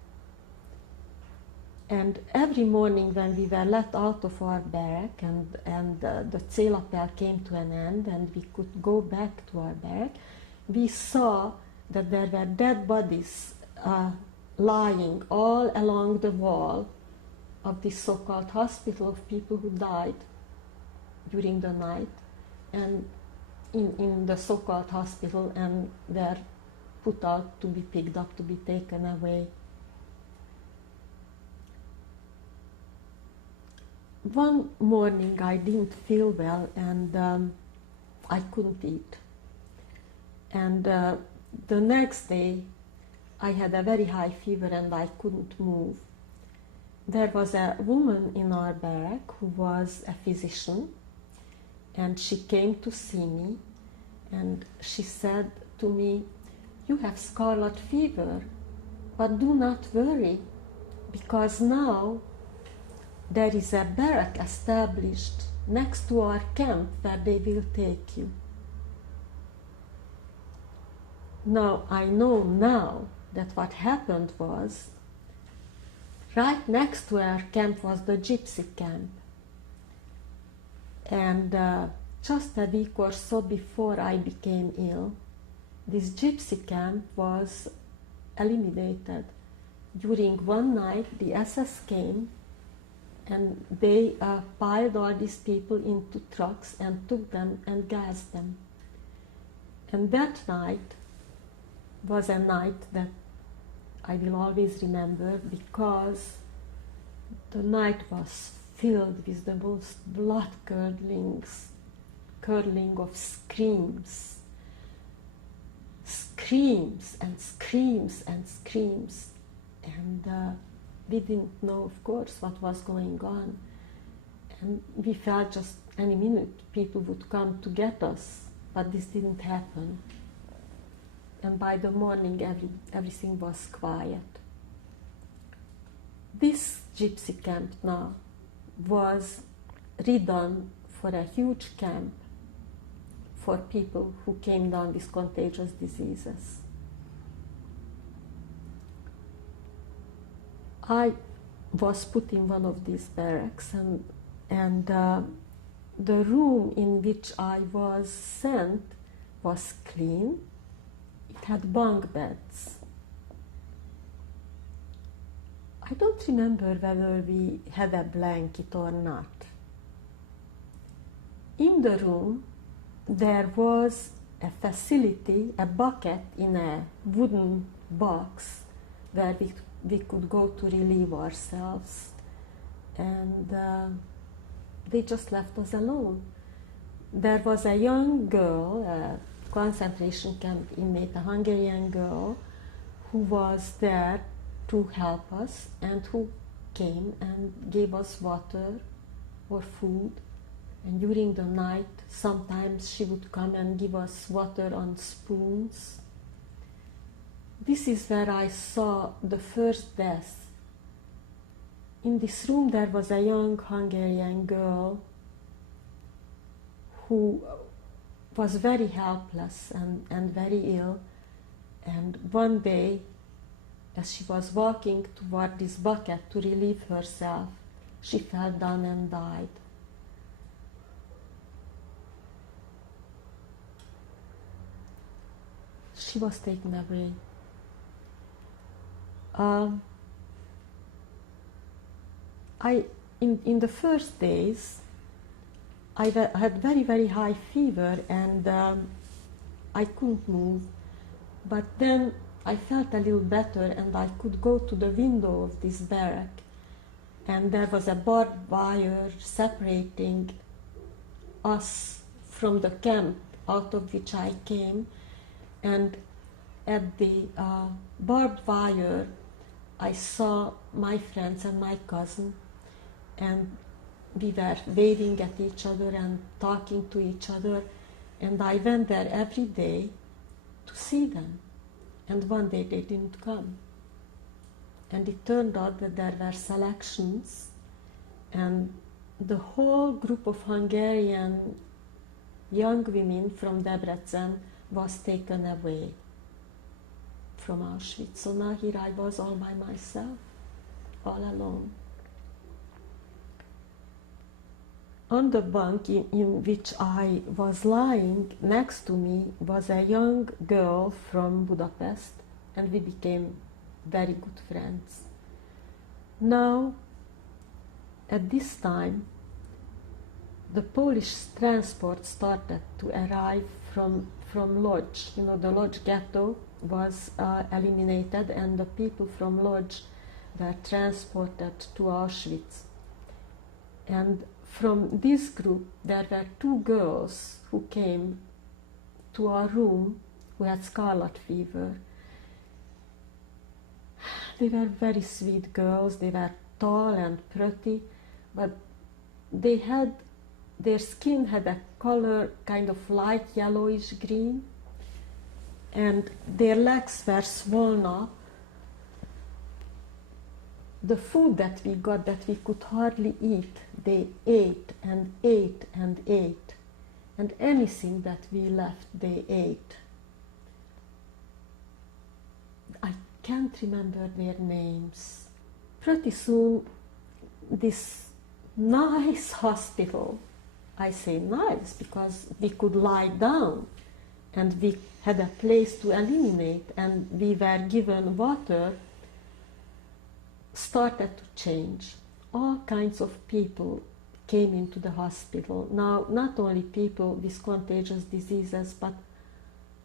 And every morning when we were let out of our barrack and the célappel came to an end and we could go back to our barrack, we saw that there were dead bodies lying all along the wall of this so-called hospital of people who died during the night, and in the so-called hospital, and were put out to be picked up, to be taken away. One morning I didn't feel well, and I couldn't eat. And the next day I had a very high fever and I couldn't move. There was a woman in our barrack who was a physician, and she came to see me, and she said to me, "You have scarlet fever, but do not worry, because now there is a barrack established next to our camp where they will take you." Now, I know now that what happened was Right next to our camp was the Gypsy camp. And just a week or so before I became ill, this Gypsy camp was eliminated. During one night, the SS came and they piled all these people into trucks and took them and gassed them. And that night was a night that I will always remember, because the night was filled with the most blood-curdling of screams. Screams and screams and screams. And we didn't know, of course, what was going on. And we felt just any minute people would come to get us, but this didn't happen. And by the morning, everything was quiet. This Gypsy camp now was redone for a huge camp for people who came down with contagious diseases. I was put in one of these barracks, and the room in which I was sent was clean. It had bunk beds. I don't remember whether we had a blanket or not. In the room, there was a facility, a bucket in a wooden box where we could go to relieve ourselves. And they just left us alone. There was a young girl, a concentration camp inmate, a Hungarian girl, who was there to help us and who came and gave us water or food. And during the night, sometimes she would come and give us water on spoons. This is where I saw the first death. In this room there was a young Hungarian girl who was very helpless and very ill. And one day, as she was walking toward this bucket to relieve herself, she fell down and died. She was taken away. In the first days, I had very, very high fever, and I couldn't move. But then I felt a little better, and I could go to the window of this barrack, and there was a barbed wire separating us from the camp out of which I came. And at the barbed wire, I saw my friends and my cousin, and we were waving at each other and talking to each other. And I went there every day to see them. And one day they didn't come. And it turned out that there were selections, and the whole group of Hungarian young women from Debrecen was taken away from Auschwitz. So now here I was all by myself, all alone. On the bunk in which I was lying, next to me was a young girl from Budapest, and we became very good friends. Now, at this time, the Polish transport started to arrive from Lodz. You know, the Lodz ghetto was eliminated, and the people from Lodz were transported to Auschwitz. And from this group, there were two girls who came to our room who had scarlet fever. They were very sweet girls. They were tall and pretty, but their skin had a color kind of light yellowish green, and their legs were swollen up. The food that we got that we could hardly eat, they ate and ate and ate. And anything that we left, they ate. I can't remember their names. pretty soon this nice hospital, I say nice because we could lie down and we had a place to eliminate and we were given water, started to change. All kinds of people came into the hospital. Now, not only people with contagious diseases, but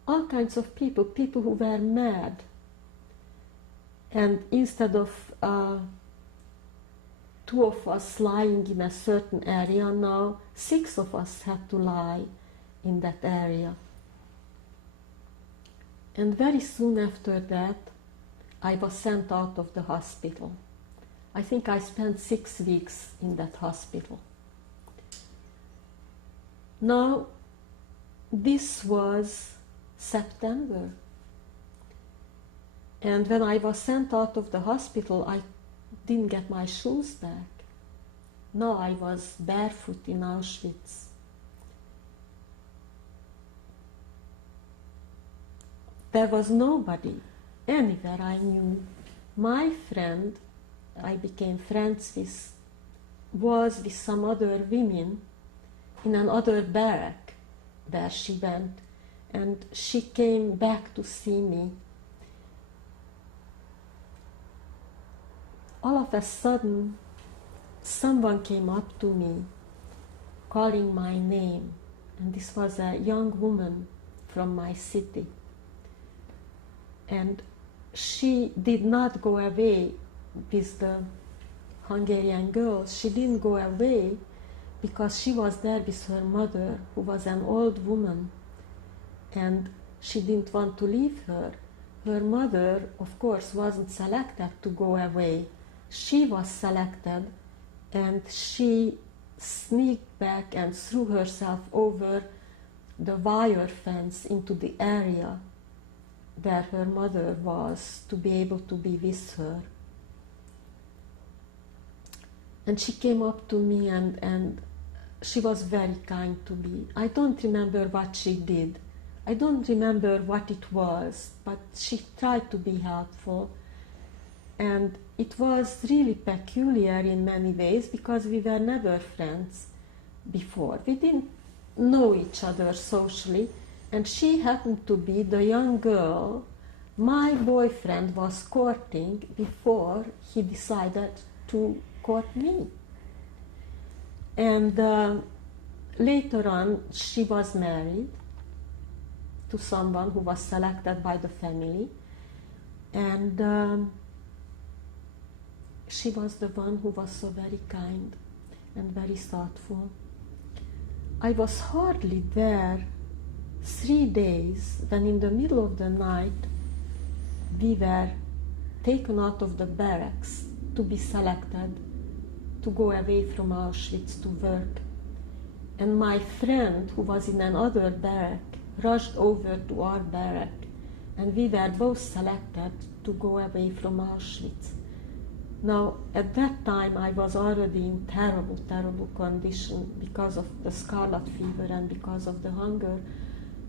all kinds of people who were mad. And instead of 2 of us lying in a certain area, now 6 of us had to lie in that area. And very soon after that, I was sent out of the hospital. I think I spent 6 weeks in that hospital. Now, this was September. And when I was sent out of the hospital, I didn't get my shoes back. No, I was barefoot in Auschwitz. There was nobody anywhere I knew. My friend, I became friends with, was with some other women in another barrack where she went, and she came back to see me. All of a sudden, someone came up to me, calling my name, and this was a young woman from my city. And she did not go away with the Hungarian girls. She didn't go away because she was there with her mother, who was an old woman, and she didn't want to leave her. Her mother, of course, wasn't selected to go away. She was selected, and she sneaked back and threw herself over the wire fence into the area where her mother was, to be able to be with her. And she came up to me, and she was very kind to me. I don't remember what she did. I don't remember what it was, but she tried to be helpful. And it was really peculiar in many ways because we were never friends before. We didn't know each other socially, and she happened to be the young girl my boyfriend was courting before he decided to court me. And later on, she was married to someone who was selected by the family, and she was the one who was so very kind and very thoughtful. I was hardly there 3 days when in the middle of the night we were taken out of the barracks to be selected to go away from Auschwitz to work. And my friend, who was in another barrack, rushed over to our barrack, and we were both selected to go away from Auschwitz. Now, at that time, I was already in terrible, terrible condition because of the scarlet fever and because of the hunger.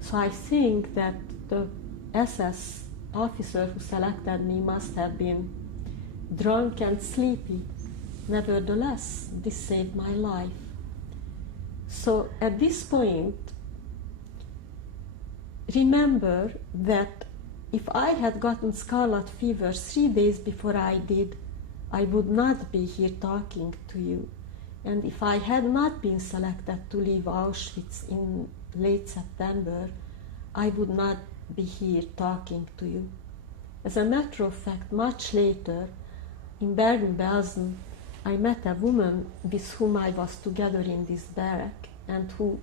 So I think that the SS officer who selected me must have been drunk and sleepy. Nevertheless, this saved my life. So at this point, remember that if I had gotten scarlet fever 3 days before I did, I would not be here talking to you. And if I had not been selected to leave Auschwitz in late September, I would not be here talking to you. As a matter of fact, much later, in Bergen Belsen, I met a woman with whom I was together in this barrack and who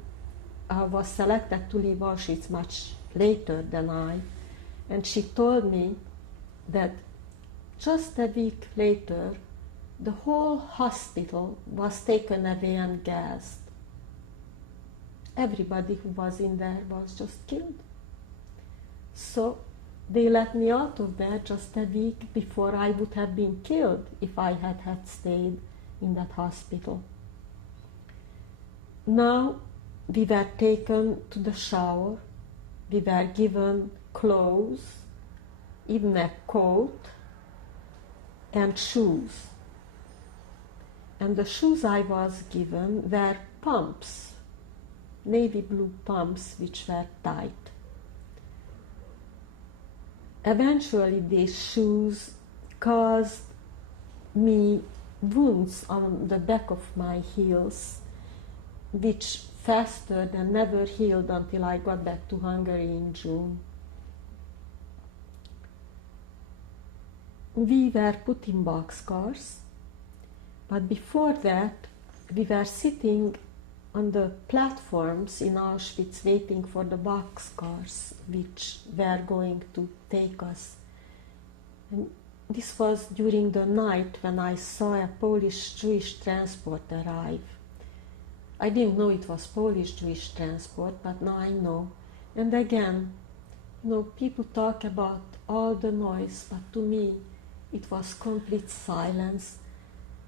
was selected to leave Auschwitz much later than I. And she told me that just a week later, the whole hospital was taken away and gassed. Everybody who was in there was just killed. So they let me out of there just a week before I would have been killed if I had stayed in that hospital. Now we were taken to the shower. We were given clothes, even a coat, and shoes. And the shoes I was given were pumps, navy blue pumps which were tight. Eventually these shoes caused me wounds on the back of my heels, which festered and never healed until I got back to Hungary in June. We were put in boxcars, but before that we were sitting on the platforms in Auschwitz waiting for the boxcars which were going to take us. And this was during the night when I saw a Polish Jewish transport arrive. I didn't know it was Polish Jewish transport, but now I know. And again, people talk about all the noise, but to me it was complete silence.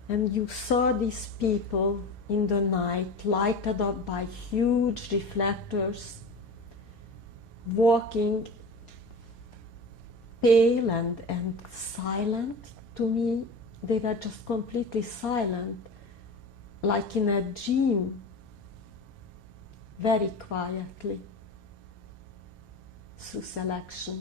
And you saw these people in the night, lighted up by huge reflectors, walking pale and silent. To me, they were just completely silent, like in a dream, very quietly, through selection.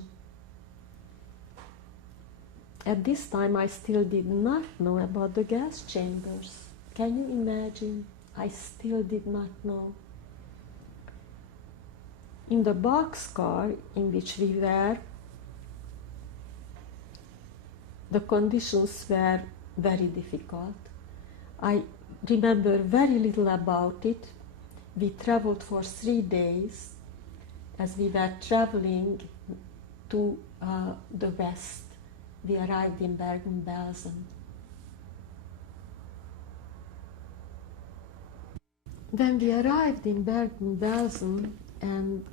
At this time, I still did not know about the gas chambers. Can you imagine? I still did not know. In the boxcar in which we were, the conditions were very difficult. I remember very little about it. We traveled for 3 days as we were traveling to the west. We arrived in Bergen Belsen. When we arrived in Bergen Belsen and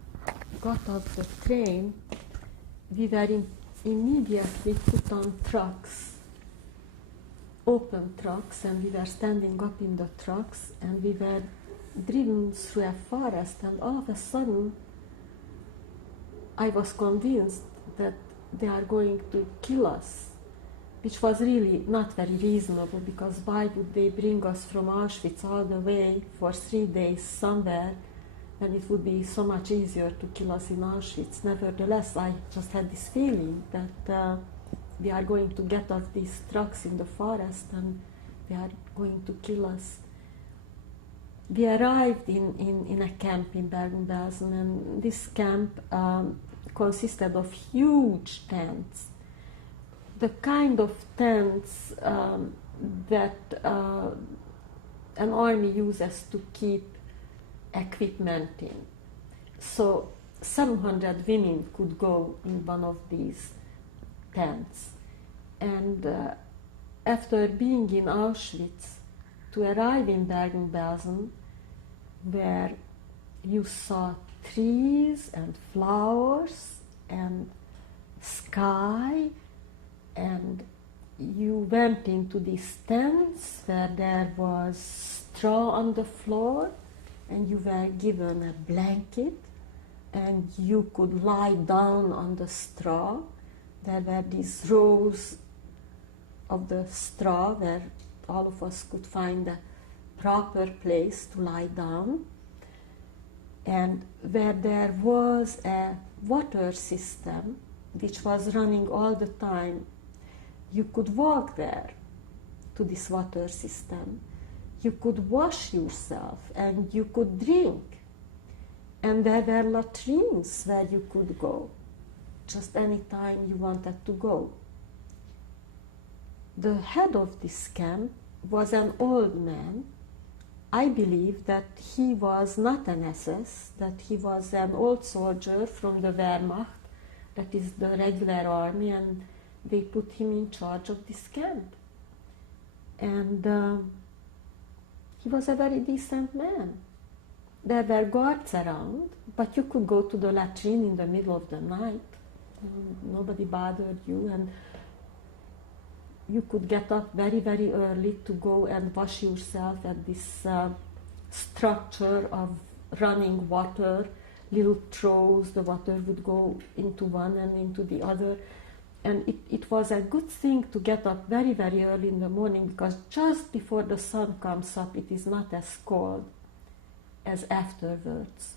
got off the train, we were immediately put on trucks, open trucks, and we were standing up in the trucks, and we were driven through a forest, and all of a sudden I was convinced that they are going to kill us, which was really not very reasonable, because why would they bring us from Auschwitz all the way for 3 days somewhere when it would be so much easier to kill us in Auschwitz? Nevertheless, I just had this feeling that we are going to get off these trucks in the forest and they are going to kill us. We arrived in a camp in Bergen Belsen, and this camp consisted of huge tents, the kind of tents that an army uses to keep equipment in. So 700 women could go in one of these tents. And after being in Auschwitz, to arrive in Bergen Belsen, where you saw trees and flowers and sky, and you went into these tents where there was straw on the floor, and you were given a blanket, and you could lie down on the straw. There were these rows of the straw where all of us could find a proper place to lie down, and where there was a water system which was running all the time. You could walk there to this water system. You could wash yourself and you could drink. And there were latrines where you could go just any time you wanted to go. The head of this camp was an old man. I believe that he was not an SS, that he was an old soldier from the Wehrmacht, that is the regular army, and they put him in charge of this camp. And he was a very decent man. There were guards around, but you could go to the latrine in the middle of the night. Nobody bothered you, and you could get up very, very early to go and wash yourself at this structure of running water, little troughs. The water would go into one and into the other. And it was a good thing to get up very, very early in the morning, because just before the sun comes up, it is not as cold as afterwards.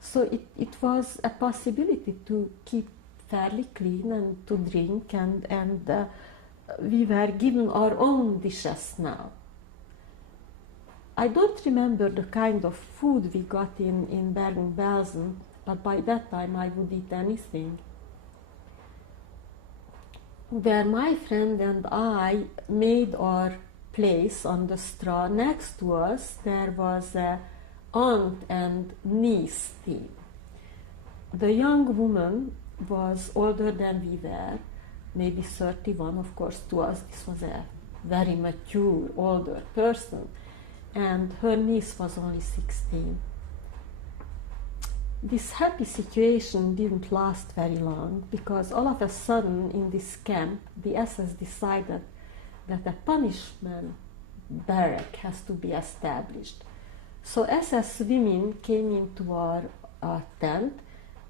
So it was a possibility to keep fairly clean and to drink, and we were given our own dishes now. I don't remember the kind of food we got in Bergen Belsen, but by that time I would eat anything. Where my friend and I made our place on the straw, next to us there was a aunt and niece team. The young woman was older than we were, maybe 31, of course. To us this was a very mature, older person, and her niece was only 16. This happy situation didn't last very long, because all of a sudden in this camp the SS decided that a punishment barrack has to be established. So SS women came into our tent,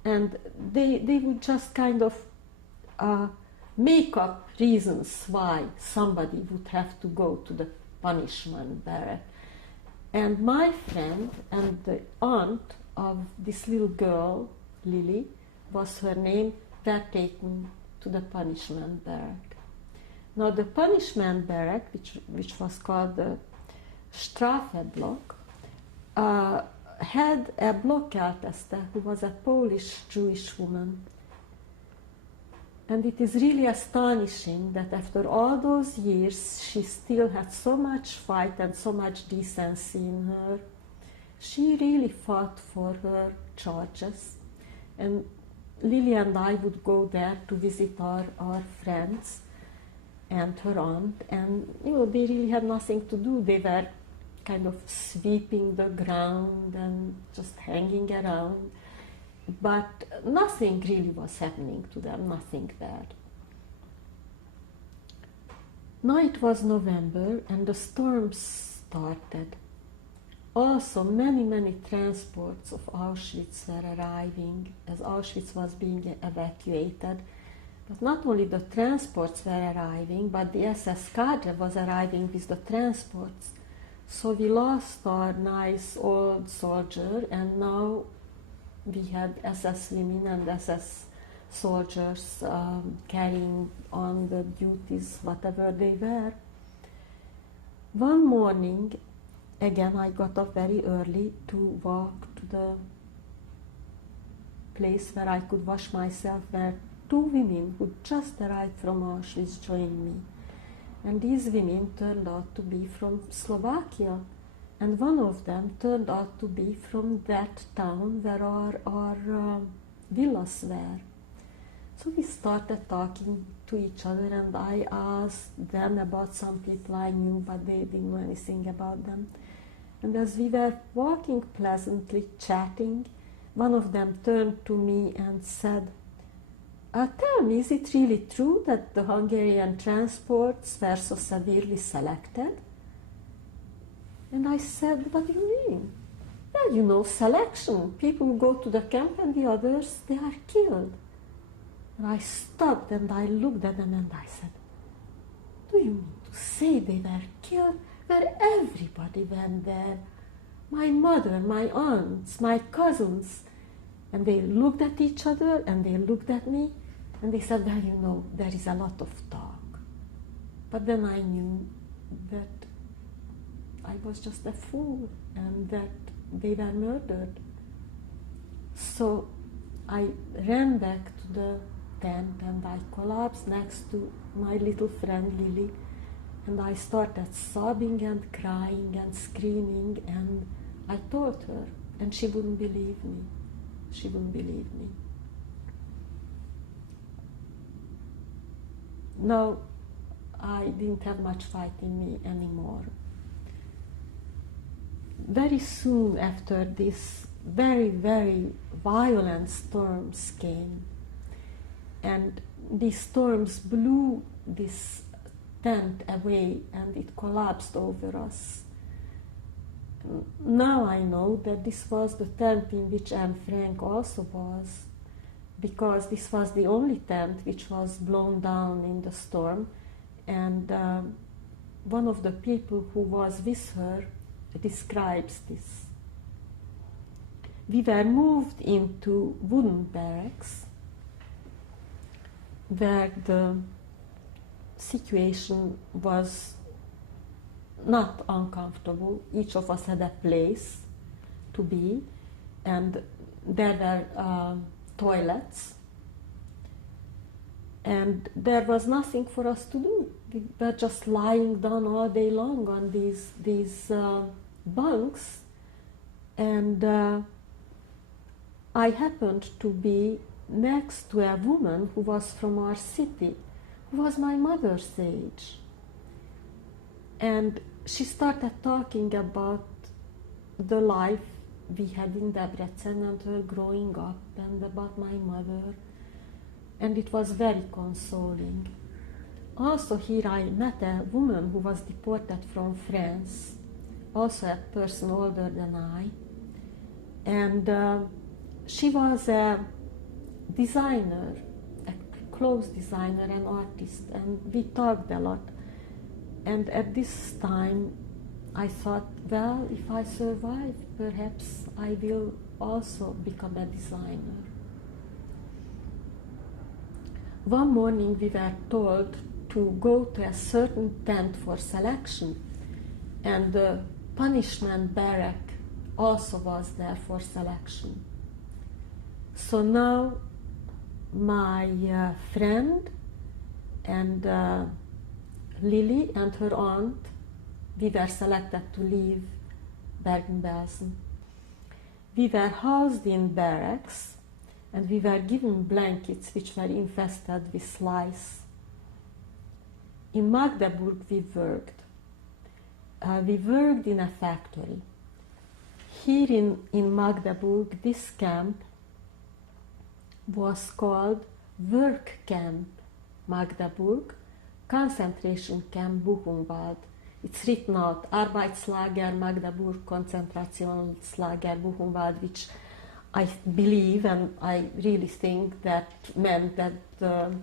and they would just kind of make up reasons why somebody would have to go to the punishment barrack. And my friend and the aunt of this little girl, Lily, was her name, were taken to the punishment barrack. Now the punishment barrack, which was called the Strafeblock, had a Blockial who was a Polish Jewish woman. And it is really astonishing that after all those years she still had so much fight and so much decency in her. She really fought for her charges, and Lily and I would go there to visit our friends and her aunt, and they really had nothing to do. They were kind of sweeping the ground and just hanging around, but nothing really was happening to them, nothing bad. Now it was November and the storms started. Also, many transports of Auschwitz were arriving as Auschwitz was being evacuated. But not only the transports were arriving, but the SS cadre was arriving with the transports. So we lost our nice old soldier, and now we had SS women and SS soldiers carrying on the duties, whatever they were. One morning, again, I got up very early to walk to the place where I could wash myself, where two women who just arrived from Auschwitz joined me. And these women turned out to be from Slovakia, and one of them turned out to be from that town where our villas were. So we started talking to each other, and I asked them about some people I knew, but they didn't know anything about them. And as we were walking pleasantly, chatting, one of them turned to me and said, tell me, is it really true that the Hungarian transports were so severely selected? And I said, what do you mean? Well, selection. People go to the camp and the others, they are killed. And I stopped and I looked at them and I said, do you mean to say they were killed? Where everybody went there. My mother, my aunts, my cousins. And they looked at each other and they looked at me and they said, well, there is a lot of talk. But then I knew that I was just a fool and that they were murdered. So I ran back to the tent and I collapsed next to my little friend Lily, and I started sobbing and crying and screaming, and I told her, and she wouldn't believe me. She wouldn't believe me. No, I didn't have much fight in me anymore. Very soon after this, very violent storms came, and these storms blew this tent away and it collapsed over us. Now I know that this was the tent in which Anne Frank also was, because this was the only tent which was blown down in the storm, and one of the people who was with her describes this. We were moved into wooden barracks where the situation was not uncomfortable. Each of us had a place to be, and there were toilets, and there was nothing for us to do. We were just lying down all day long on these bunks, and I happened to be next to a woman who was from our city, who was my mother's age. And she started talking about the life we had in Debrecen and her growing up, and about my mother. And it was very consoling. Also here I met a woman who was deported from France, also a person older than I. And she was a designer, a clothes designer, an artist, and we talked a lot. And at this time I thought, well, if I survive, perhaps I will also become a designer. One morning we were told to go to a certain tent for selection, and the punishment barrack also was there for selection. So now my friend and Lily and her aunt, we were selected to leave Bergen Belsen. We were housed in barracks, and we were given blankets which were infested with lice. In Magdeburg we worked. We worked in a factory. Here in Magdeburg, this camp was called Work Camp Magdeburg, Concentration Camp Buchenwald. It's written out, Arbeitslager Magdeburg, Konzentrationslager Buchenwald, which I believe and I really think that meant that the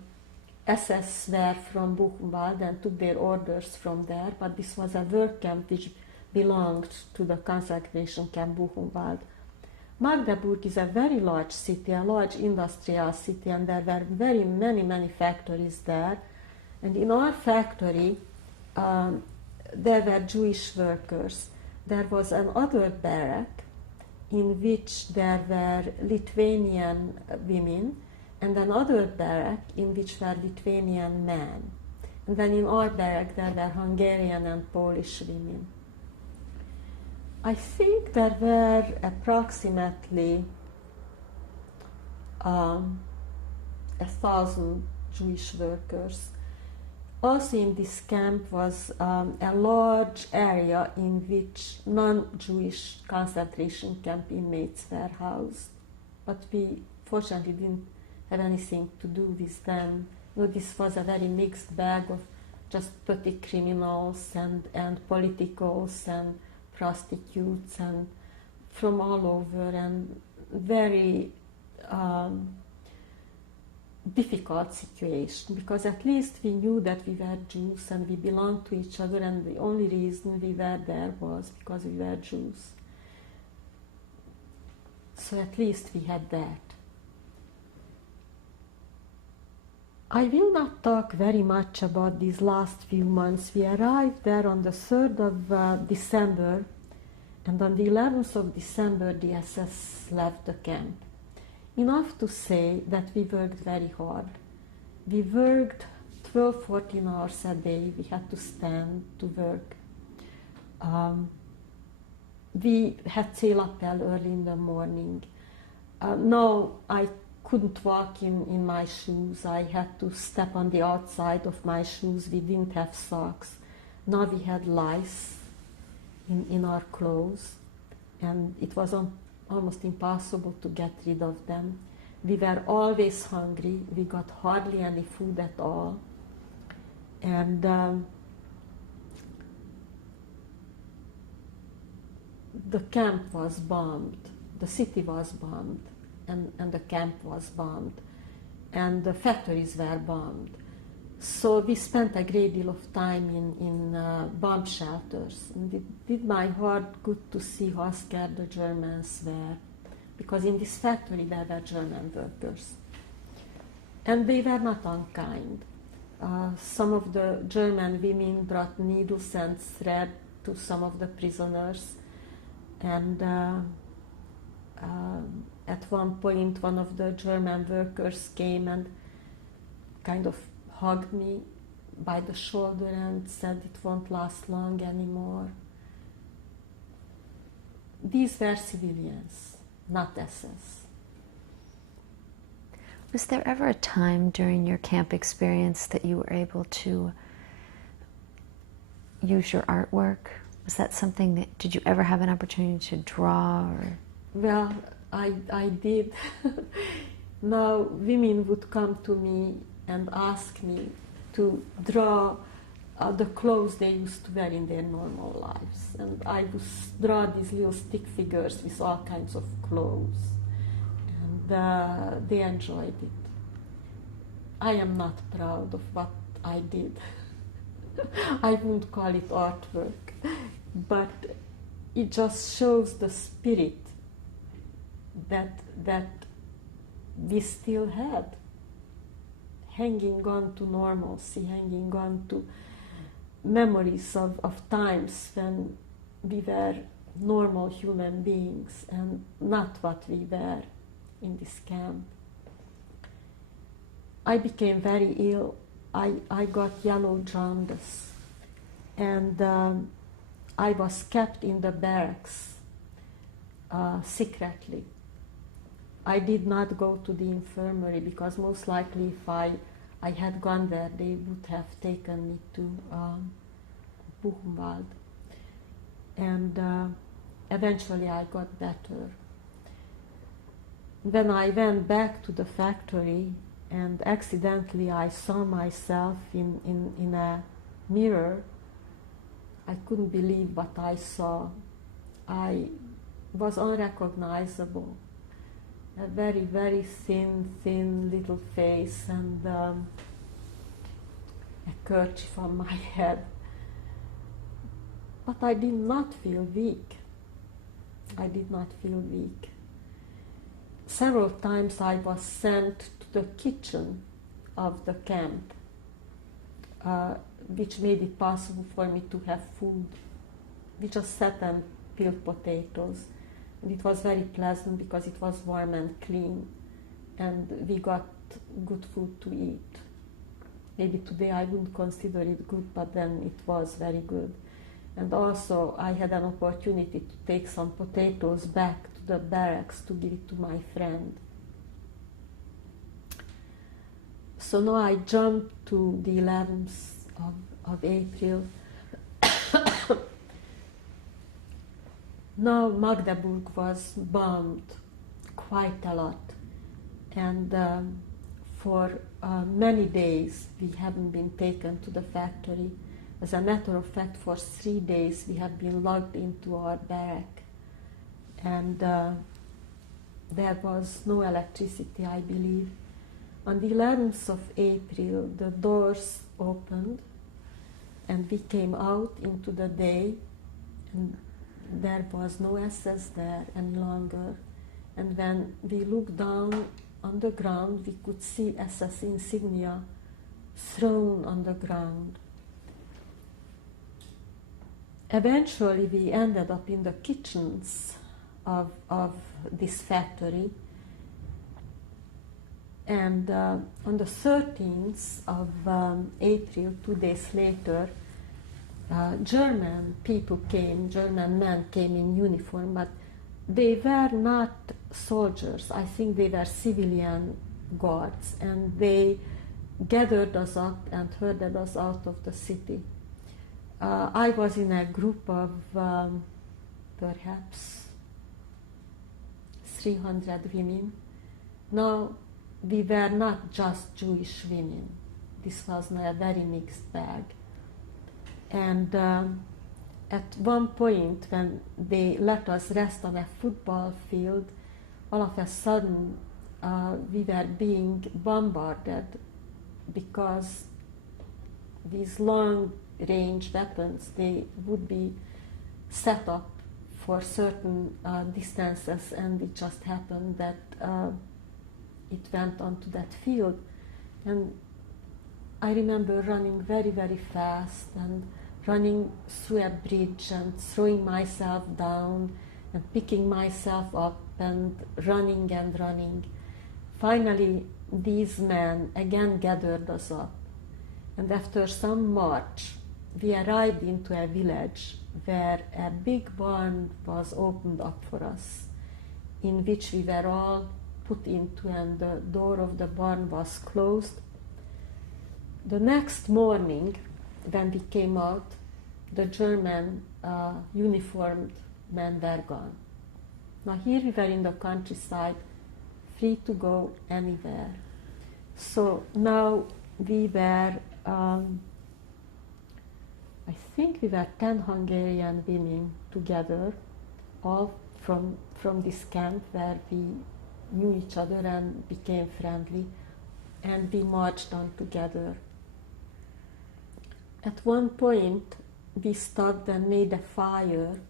SS were from Buchenwald and took their orders from there, but this was a work camp which belonged to the concentration camp Buchenwald. Magdeburg is a very large city, a large industrial city, and there were very many factories there. And in our factory, there were Jewish workers. There was another barrack in which there were Lithuanian women, and another barrack in which were Lithuanian men. And then in our barrack there were Hungarian and Polish women. I think there were approximately 1,000 Jewish workers. Also in this camp was a large area in which non-Jewish concentration camp inmates were housed. But we fortunately didn't have anything to do with them. You know, this was a very mixed bag of just petty criminals and politicals and prostitutes and from all over, and very difficult situation, because at least we knew that we were Jews and we belonged to each other, and the only reason we were there was because we were Jews. So at least we had that. I will not talk very much about these last few months. We arrived there on the 3rd of December, and on the 11th of December the SS left the camp. Enough to say that we worked very hard. We worked 12-14 hours a day. We had to stand to work. We had sail-appel early in the morning. No, I couldn't walk in my shoes. I had to step on the outside of my shoes. We didn't have socks. Now we had lice in our clothes, and it was almost impossible to get rid of them. We were always hungry. We got hardly any food at all. And the camp was bombed. The city was bombed. and the camp was bombed, and the factories were bombed. So we spent a great deal of time in bomb shelters, and it did my heart good to see how scared the Germans were, because in this factory there were German workers, and they were not unkind. Some of the German women brought needles and thread to some of the prisoners, and at one point one of the German workers came and kind of hugged me by the shoulder and said it won't last long anymore. These were civilians, not SS. Was there ever a time during your camp experience that you were able to use your artwork? Was that something that, did you ever have an opportunity to draw? Or? Well, I did. Now women would come to me and ask me to draw the clothes they used to wear in their normal lives. And I would draw these little stick figures with all kinds of clothes. And they enjoyed it. I am not proud of what I did. I wouldn't call it artwork, but it just shows the spirit that we still had, hanging on to normalcy, hanging on to memories of times when we were normal human beings and not what we were in this camp. I became very ill. I got yellow jaundice, and I was kept in the barracks secretly. I did not go to the infirmary because most likely if I had gone there, they would have taken me to Buchenwald. And eventually I got better. When I went back to the factory and accidentally I saw myself in a mirror, I couldn't believe what I saw. I was unrecognizable. A very, very thin little face and a kerchief on my head. But I did not feel weak. I did not feel weak. Several times I was sent to the kitchen of the camp, which made it possible for me to have food. We just sat and peeled potatoes. And it was very pleasant because it was warm and clean, and we got good food to eat. Maybe today I wouldn't consider it good, but then it was very good. And also I had an opportunity to take some potatoes back to the barracks to give it to my friend. So now I jumped to the 11th of April. Now Magdeburg was bombed quite a lot, and for many days we haven't been taken to the factory. As a matter of fact, for 3 days we have been locked into our barrack, and there was no electricity, I believe. On the 11th of April the doors opened and we came out into the day, and there was no SS there any longer. And when we looked down on the ground, we could see SS insignia thrown on the ground. Eventually we ended up in the kitchens of this factory, and on the 13th of April, 2 days later, German people came, German men came in uniform, but they were not soldiers. I think they were civilian guards, and they gathered us up and herded us out of the city. I was in a group of perhaps 300 women. Now, we were not just Jewish women. This was a very mixed bag. And at one point, when they let us rest on a football field, all of a sudden we were being bombarded because these long-range weapons, they would be set up for certain distances, and it just happened that it went onto that field. And I remember running very, very fast and running through a bridge and throwing myself down and picking myself up and running and running. Finally, these men again gathered us up, and after some march, we arrived into a village where a big barn was opened up for us, in which we were all put into, and the door of the barn was closed. The next morning, when we came out, the German uniformed men were gone. Now here we were in the countryside, free to go anywhere. So now we were, I think we were 10 Hungarian women together, all from this camp where we knew each other and became friendly, and we marched on together. At one point, we stopped and made a fire,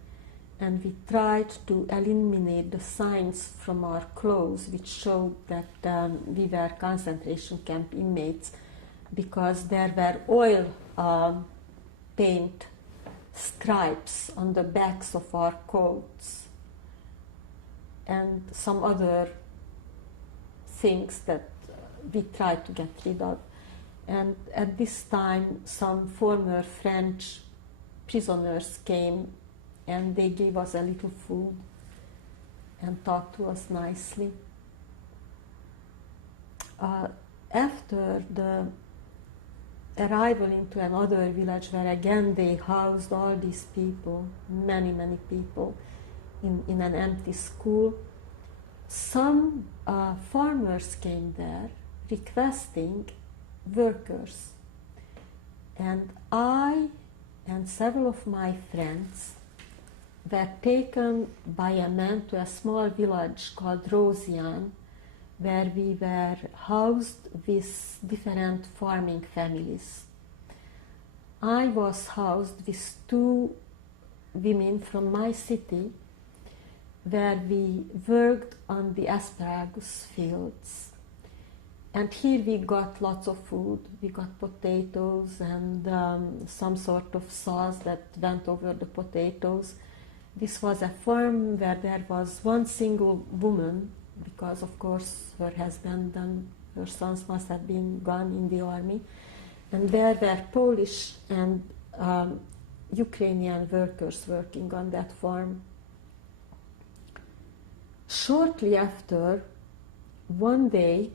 and we tried to eliminate the signs from our clothes which showed that we were concentration camp inmates, because there were oil paint stripes on the backs of our coats and some other things that we tried to get rid of. And at this time, some former French prisoners came, and they gave us a little food and talked to us nicely. After the arrival into another village where again they housed all these people, many people, in an empty school, some farmers came there requesting workers. And I and several of my friends were taken by a man to a small village called Rosian, where we were housed with different farming families. I was housed with 2 women from my city, where we worked on the asparagus fields. And here we got lots of food. We got potatoes and some sort of sauce that went over the potatoes. This was a farm where there was one single woman, because of course her husband and her sons must have been gone in the army. And there were Polish and Ukrainian workers working on that farm. Shortly after, one day,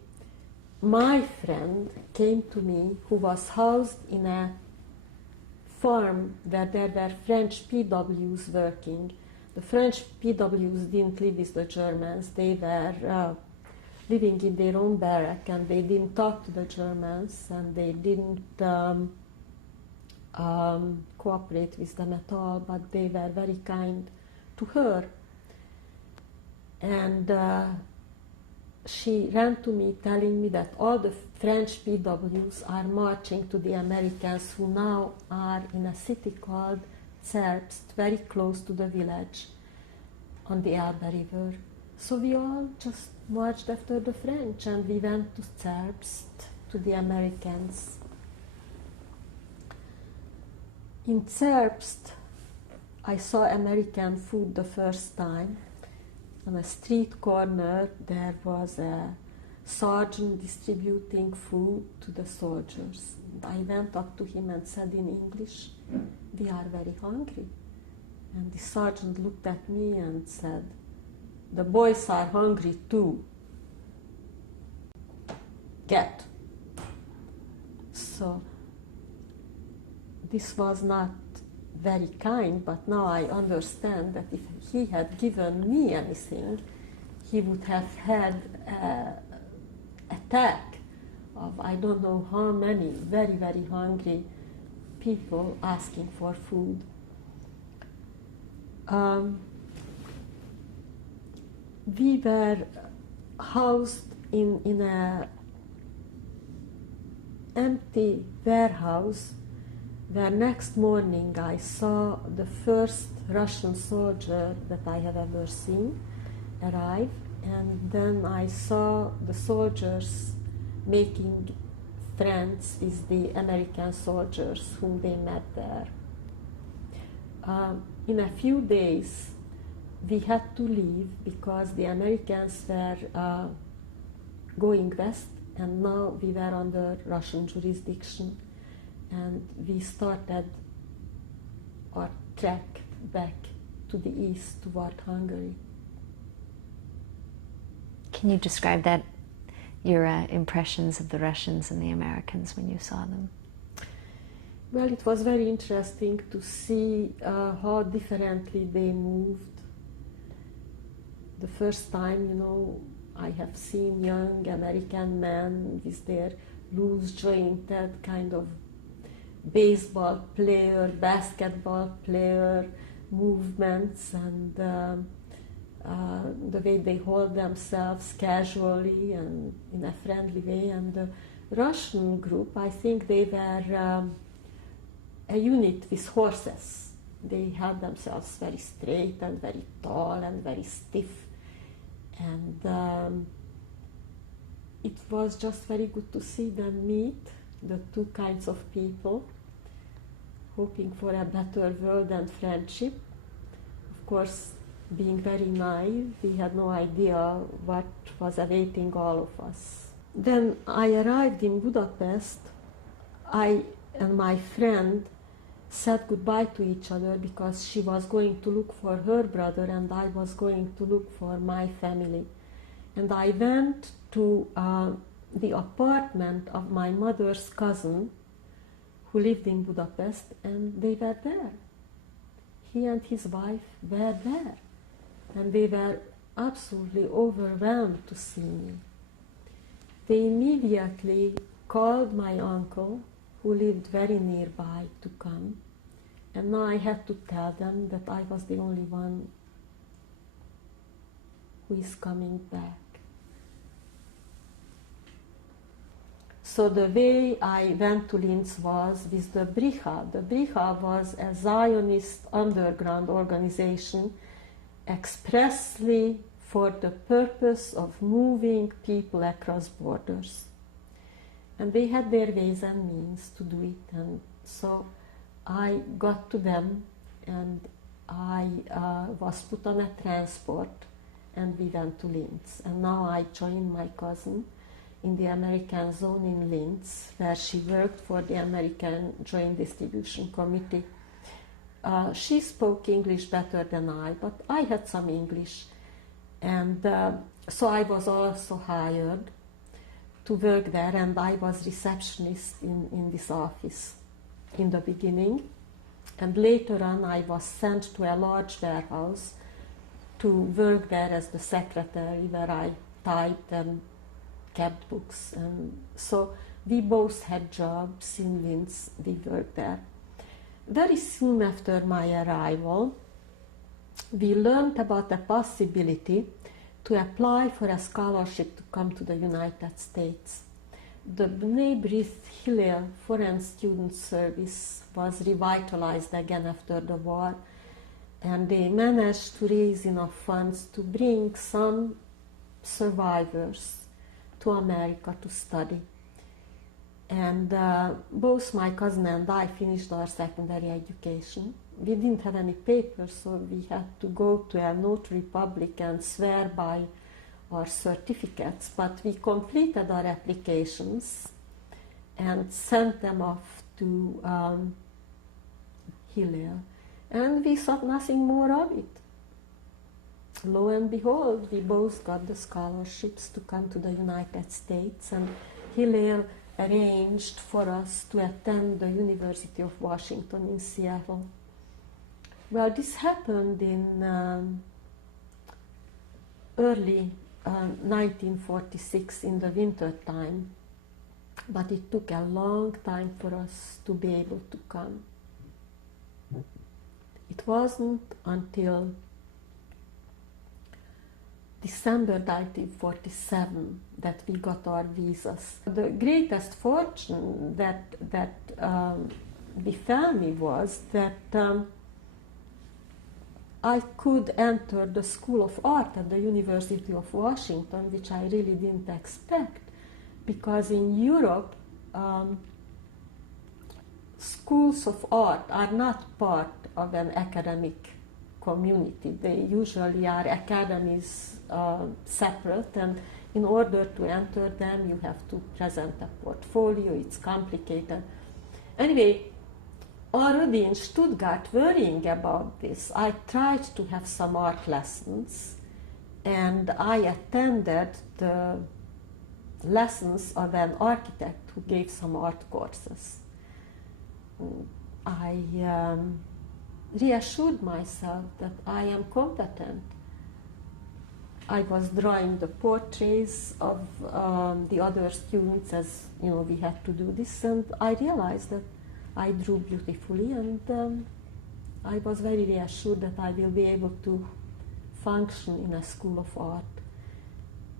my friend came to me, who was housed in a farm where there were French PWs working. The French PWs didn't live with the Germans. They were living in their own barrack, and they didn't talk to the Germans, and they didn't cooperate with them at all, but they were very kind to her. And she ran to me telling me that all the French PWs are marching to the Americans, who now are in a city called Excerpts, very close to the village on the Elbe River. So we all just marched after the French, and we went to Excerpts, to the Americans. In Excerpts, I saw American food the first time. On a street corner, there was a sergeant distributing food to the soldiers. I went up to him and said in English, "We are very hungry." And the sergeant looked at me and said, "The boys are hungry too. Get." So this was not very kind, but now I understand that if he had given me anything, he would have had an attack of I don't know how many very, very hungry people asking for food. we were housed in a empty warehouse where next morning I saw the first Russian soldier that I have ever seen arrive, and then I saw the soldiers making friends with the American soldiers whom they met there. In a few days we had to leave because the Americans were going west, and now we were under Russian jurisdiction, and we started our trek back to the east toward Hungary. Can you describe that, your impressions of the Russians and the Americans when you saw them? Well, it was very interesting to see how differently they moved. The first time, I have seen young American men with their loose jointed kind of baseball player, basketball player movements, and the way they hold themselves casually and in a friendly way. And the Russian group, I think they were a unit with horses. They held themselves very straight and very tall and very stiff. And it was just very good to see them meet, the two kinds of people, hoping for a better world and friendship. Of course, being very naive, we had no idea what was awaiting all of us. Then I arrived in Budapest. I and my friend said goodbye to each other because she was going to look for her brother and I was going to look for my family. And I went to the apartment of my mother's cousin who lived in Budapest, and they were there. He and his wife were there, and they were absolutely overwhelmed to see me. They immediately called my uncle, who lived very nearby, to come, and now I had to tell them that I was the only one who is coming back. So the way I went to Linz was with the Bricha. The Bricha was a Zionist underground organization expressly for the purpose of moving people across borders. And they had their ways and means to do it, and so I got to them, and I was put on a transport, and we went to Linz. And now I joined my cousin in the American zone in Linz, where she worked for the American Joint Distribution Committee. She spoke English better than I, but I had some English, and so I was also hired to work there, and I was receptionist in this office in the beginning, and later on I was sent to a large warehouse to work there as the secretary, where I typed and kept books. And so we both had jobs in Linz. We worked there. Very soon after my arrival, we learned about the possibility to apply for a scholarship to come to the United States. The B'nai B'rith Hillel Foreign Student Service was revitalized again after the war, and they managed to raise enough funds to bring some survivors to America to study. And both my cousin and I finished our secondary education. We didn't have any papers, so we had to go to a notary public and swear by our certificates, but we completed our applications and sent them off to Hillel, and we thought nothing more of it. Lo and behold, we both got the scholarships to come to the United States, and Hillel arranged for us to attend the University of Washington in Seattle. Well, this happened in early 1946 in the winter time, but it took a long time for us to be able to come. It wasn't until December 1947 that we got our visas. The greatest fortune that befell me was that I could enter the School of Art at the University of Washington, which I really didn't expect, because in Europe, schools of art are not part of an academic community. They usually are academies separate, and in order to enter them, you have to present a portfolio. It's complicated. Anyway, already in Stuttgart, worrying about this, I tried to have some art lessons, and I attended the lessons of an architect who gave some art courses. I reassured myself that I am competent. I was drawing the portraits of the other students, as you know, we had to do this, and I realized that I drew beautifully, and I was very reassured that I will be able to function in a school of art.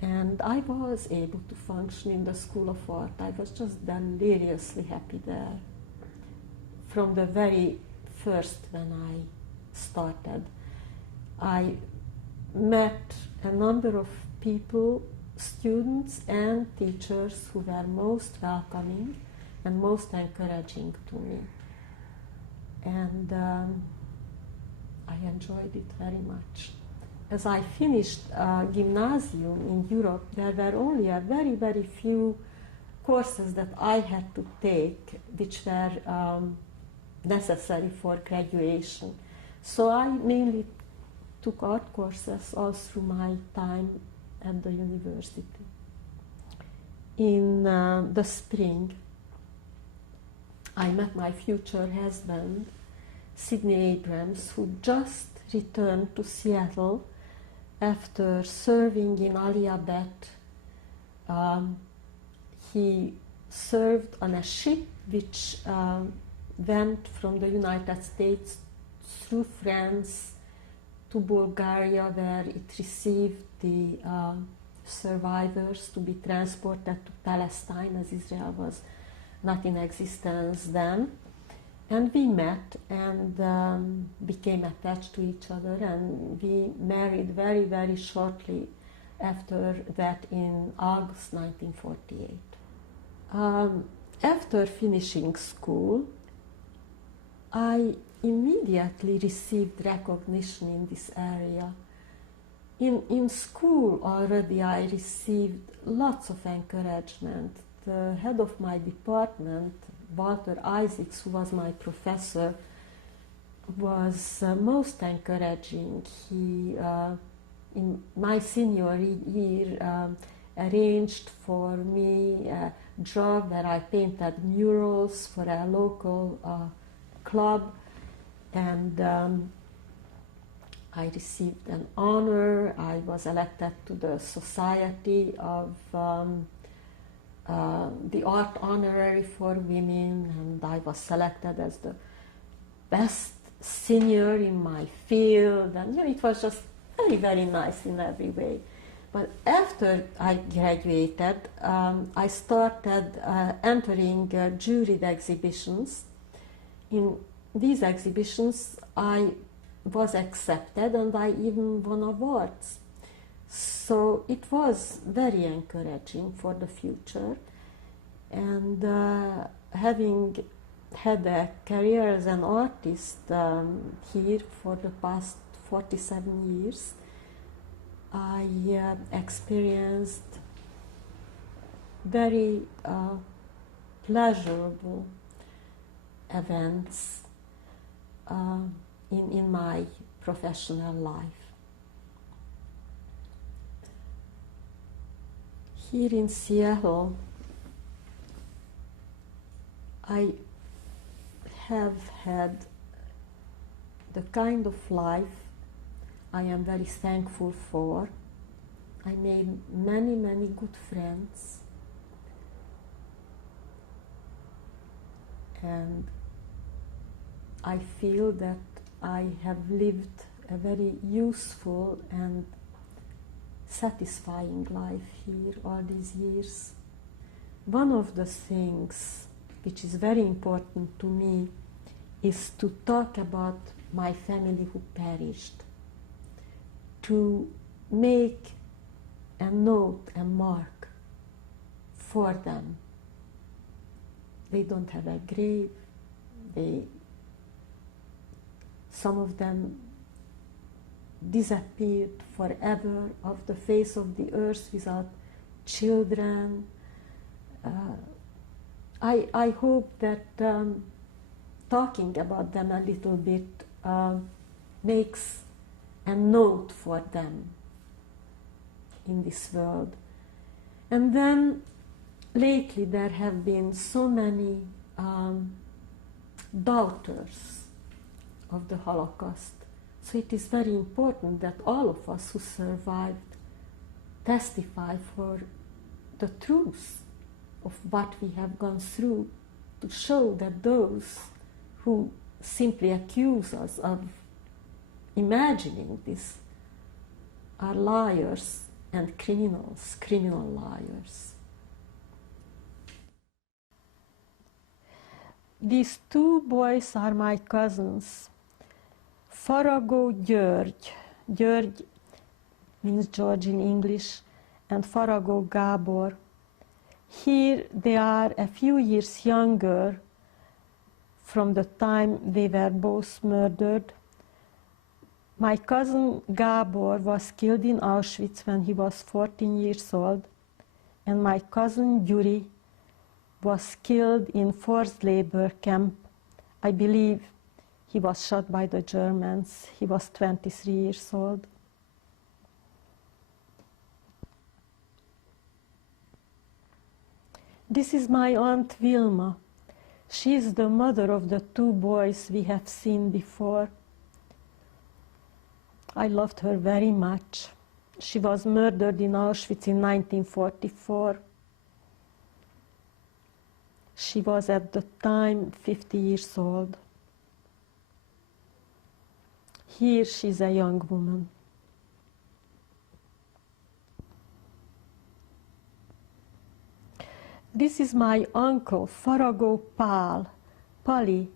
And I was able to function in the School of Art. I was just deliriously happy there. From the very first when I started, I met a number of people, students and teachers, who were most welcoming and most encouraging to me. And I enjoyed it very much. As I finished gymnasium in Europe, there were only a very, very few courses that I had to take, which were necessary for graduation. So I mainly took art courses all through my time at the university. In the spring, I met my future husband, Sidney Abrams, who just returned to Seattle after serving in Aliabet. He served on a ship which went from the United States through France to Bulgaria, where it received the survivors to be transported to Palestine, as Israel was not in existence then. And we met and became attached to each other, and we married very, very shortly after that in August 1948. After finishing school, I immediately received recognition in this area. In school already I received lots of encouragement. The head of my department, Walter Isaacs, who was my professor, was most encouraging. He, in my senior year, arranged for me a job where I painted murals for a local club, and I received an honor. I was elected to the Society of the Art Honorary for Women, and I was selected as the best senior in my field, and you know, it was just very, very nice in every way. But after I graduated, I started entering juried exhibitions. In these exhibitions, I was accepted, and I even won awards. So it was very encouraging for the future, and having had a career as an artist here for the past 47 years, I experienced very pleasurable events in my professional life. Here in Seattle, I have had the kind of life I am very thankful for. I made many, many good friends, and I feel that I have lived a very useful and satisfying life here all these years. One of the things which is very important to me is to talk about my family who perished, to make a note, a mark for them. They don't have a grave. Some of them disappeared forever off the face of the earth without children. I hope that talking about them a little bit makes a note for them in this world. And then lately there have been so many daughters of the Holocaust. So it is very important that all of us who survived testify for the truth of what we have gone through, to show that those who simply accuse us of imagining this are liars and criminals, criminal liars. These two boys are my cousins. Faragó György. György means George in English, and Faragó Gábor. Here they are a few years younger from the time they were both murdered. My cousin Gábor was killed in Auschwitz when he was 14 years old, and my cousin Gyuri was killed in forced labor camp. I believe he was shot by the Germans. He was 23 years old. This is my Aunt Vilma. She is the mother of the two boys we have seen before. I loved her very much. She was murdered in Auschwitz in 1944. She was at the time 50 years old. Here she's a young woman. This is my uncle, Faragó Pali.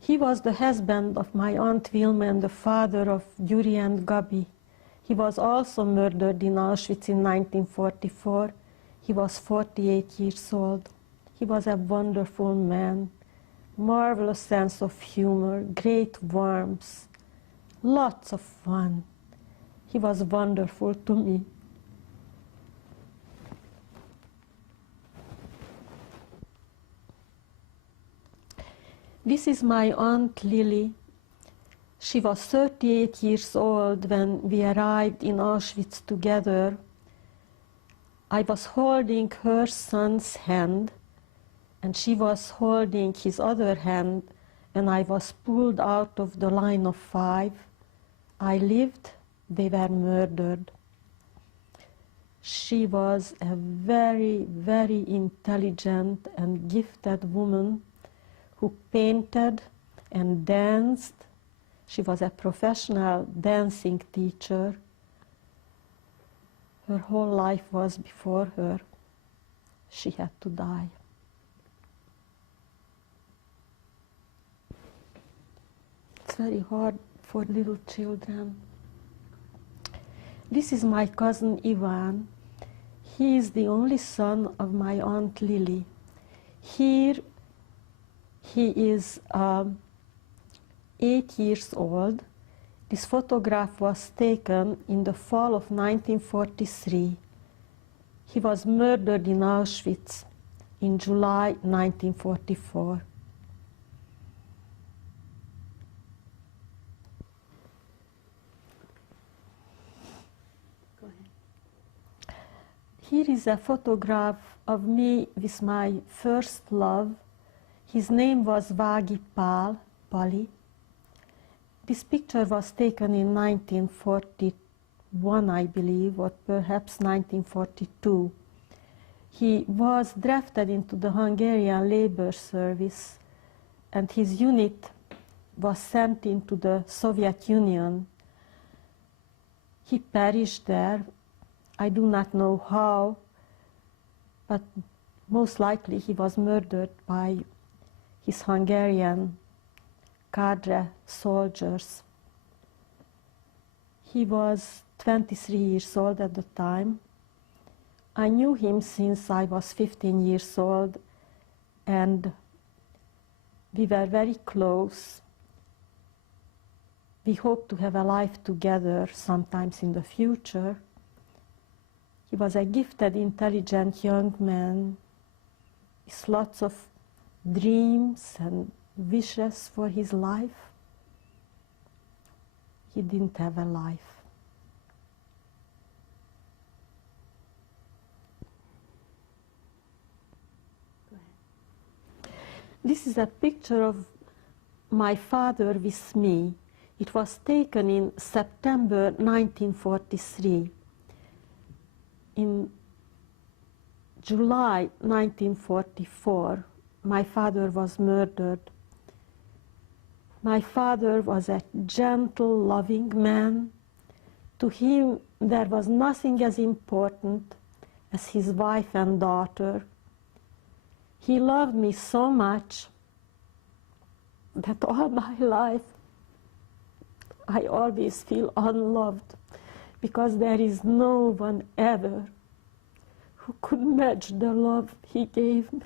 He was the husband of my Aunt Vilma and the father of Gyuri and Gabi. He was also murdered in Auschwitz in 1944. He was 48 years old. He was a wonderful man, marvelous sense of humor, great warmth, lots of fun. He was wonderful to me. This is my Aunt Lily. She was 38 years old when we arrived in Auschwitz together. I was holding her son's hand, and she was holding his other hand when I was pulled out of the line of 5. I lived, they were murdered. She was a very, very intelligent and gifted woman who painted and danced. She was a professional dancing teacher. Her whole life was before her. She had to die. It's very hard for little children. This is my cousin Ivan. He is the only son of my Aunt Lily. Here he is 8 years old. This photograph was taken in the fall of 1943. He was murdered in Auschwitz in July 1944. Go ahead. Here is a photograph of me with my first love. His name was Vági Pali. This picture was taken in 1941, I believe, or perhaps 1942. He was drafted into the Hungarian labor service, and his unit was sent into the Soviet Union. He perished there I do not know how, but most likely he was murdered by his Hungarian cadre soldiers. He was 23 years old at the time. I knew him since I was 15 years old, and we were very close. We hoped to have a life together sometimes in the future. He was a gifted, intelligent young man with lots of dreams and wishes for his life. He didn't have a life. This is a picture of my father with me. It was taken in September 1943. In July 1944, my father was murdered. My father was a gentle, loving man. To him, there was nothing as important as his wife and daughter. He loved me so much that all my life I always feel unloved, because there is no one ever who could match the love he gave me.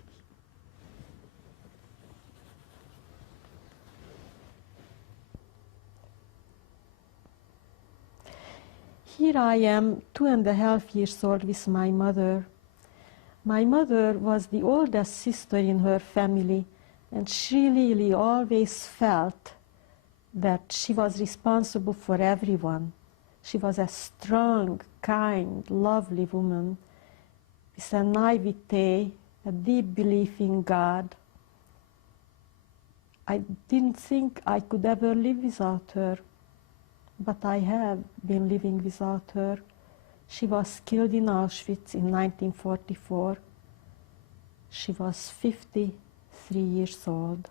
Here I am, 2.5 years old, with my mother. My mother was the oldest sister in her family, and she really always felt that she was responsible for everyone. She was a strong, kind, lovely woman with a naivete, a deep belief in God. I didn't think I could ever live without her, but I have been living without her. She was killed in Auschwitz in 1944. She was 53 years old.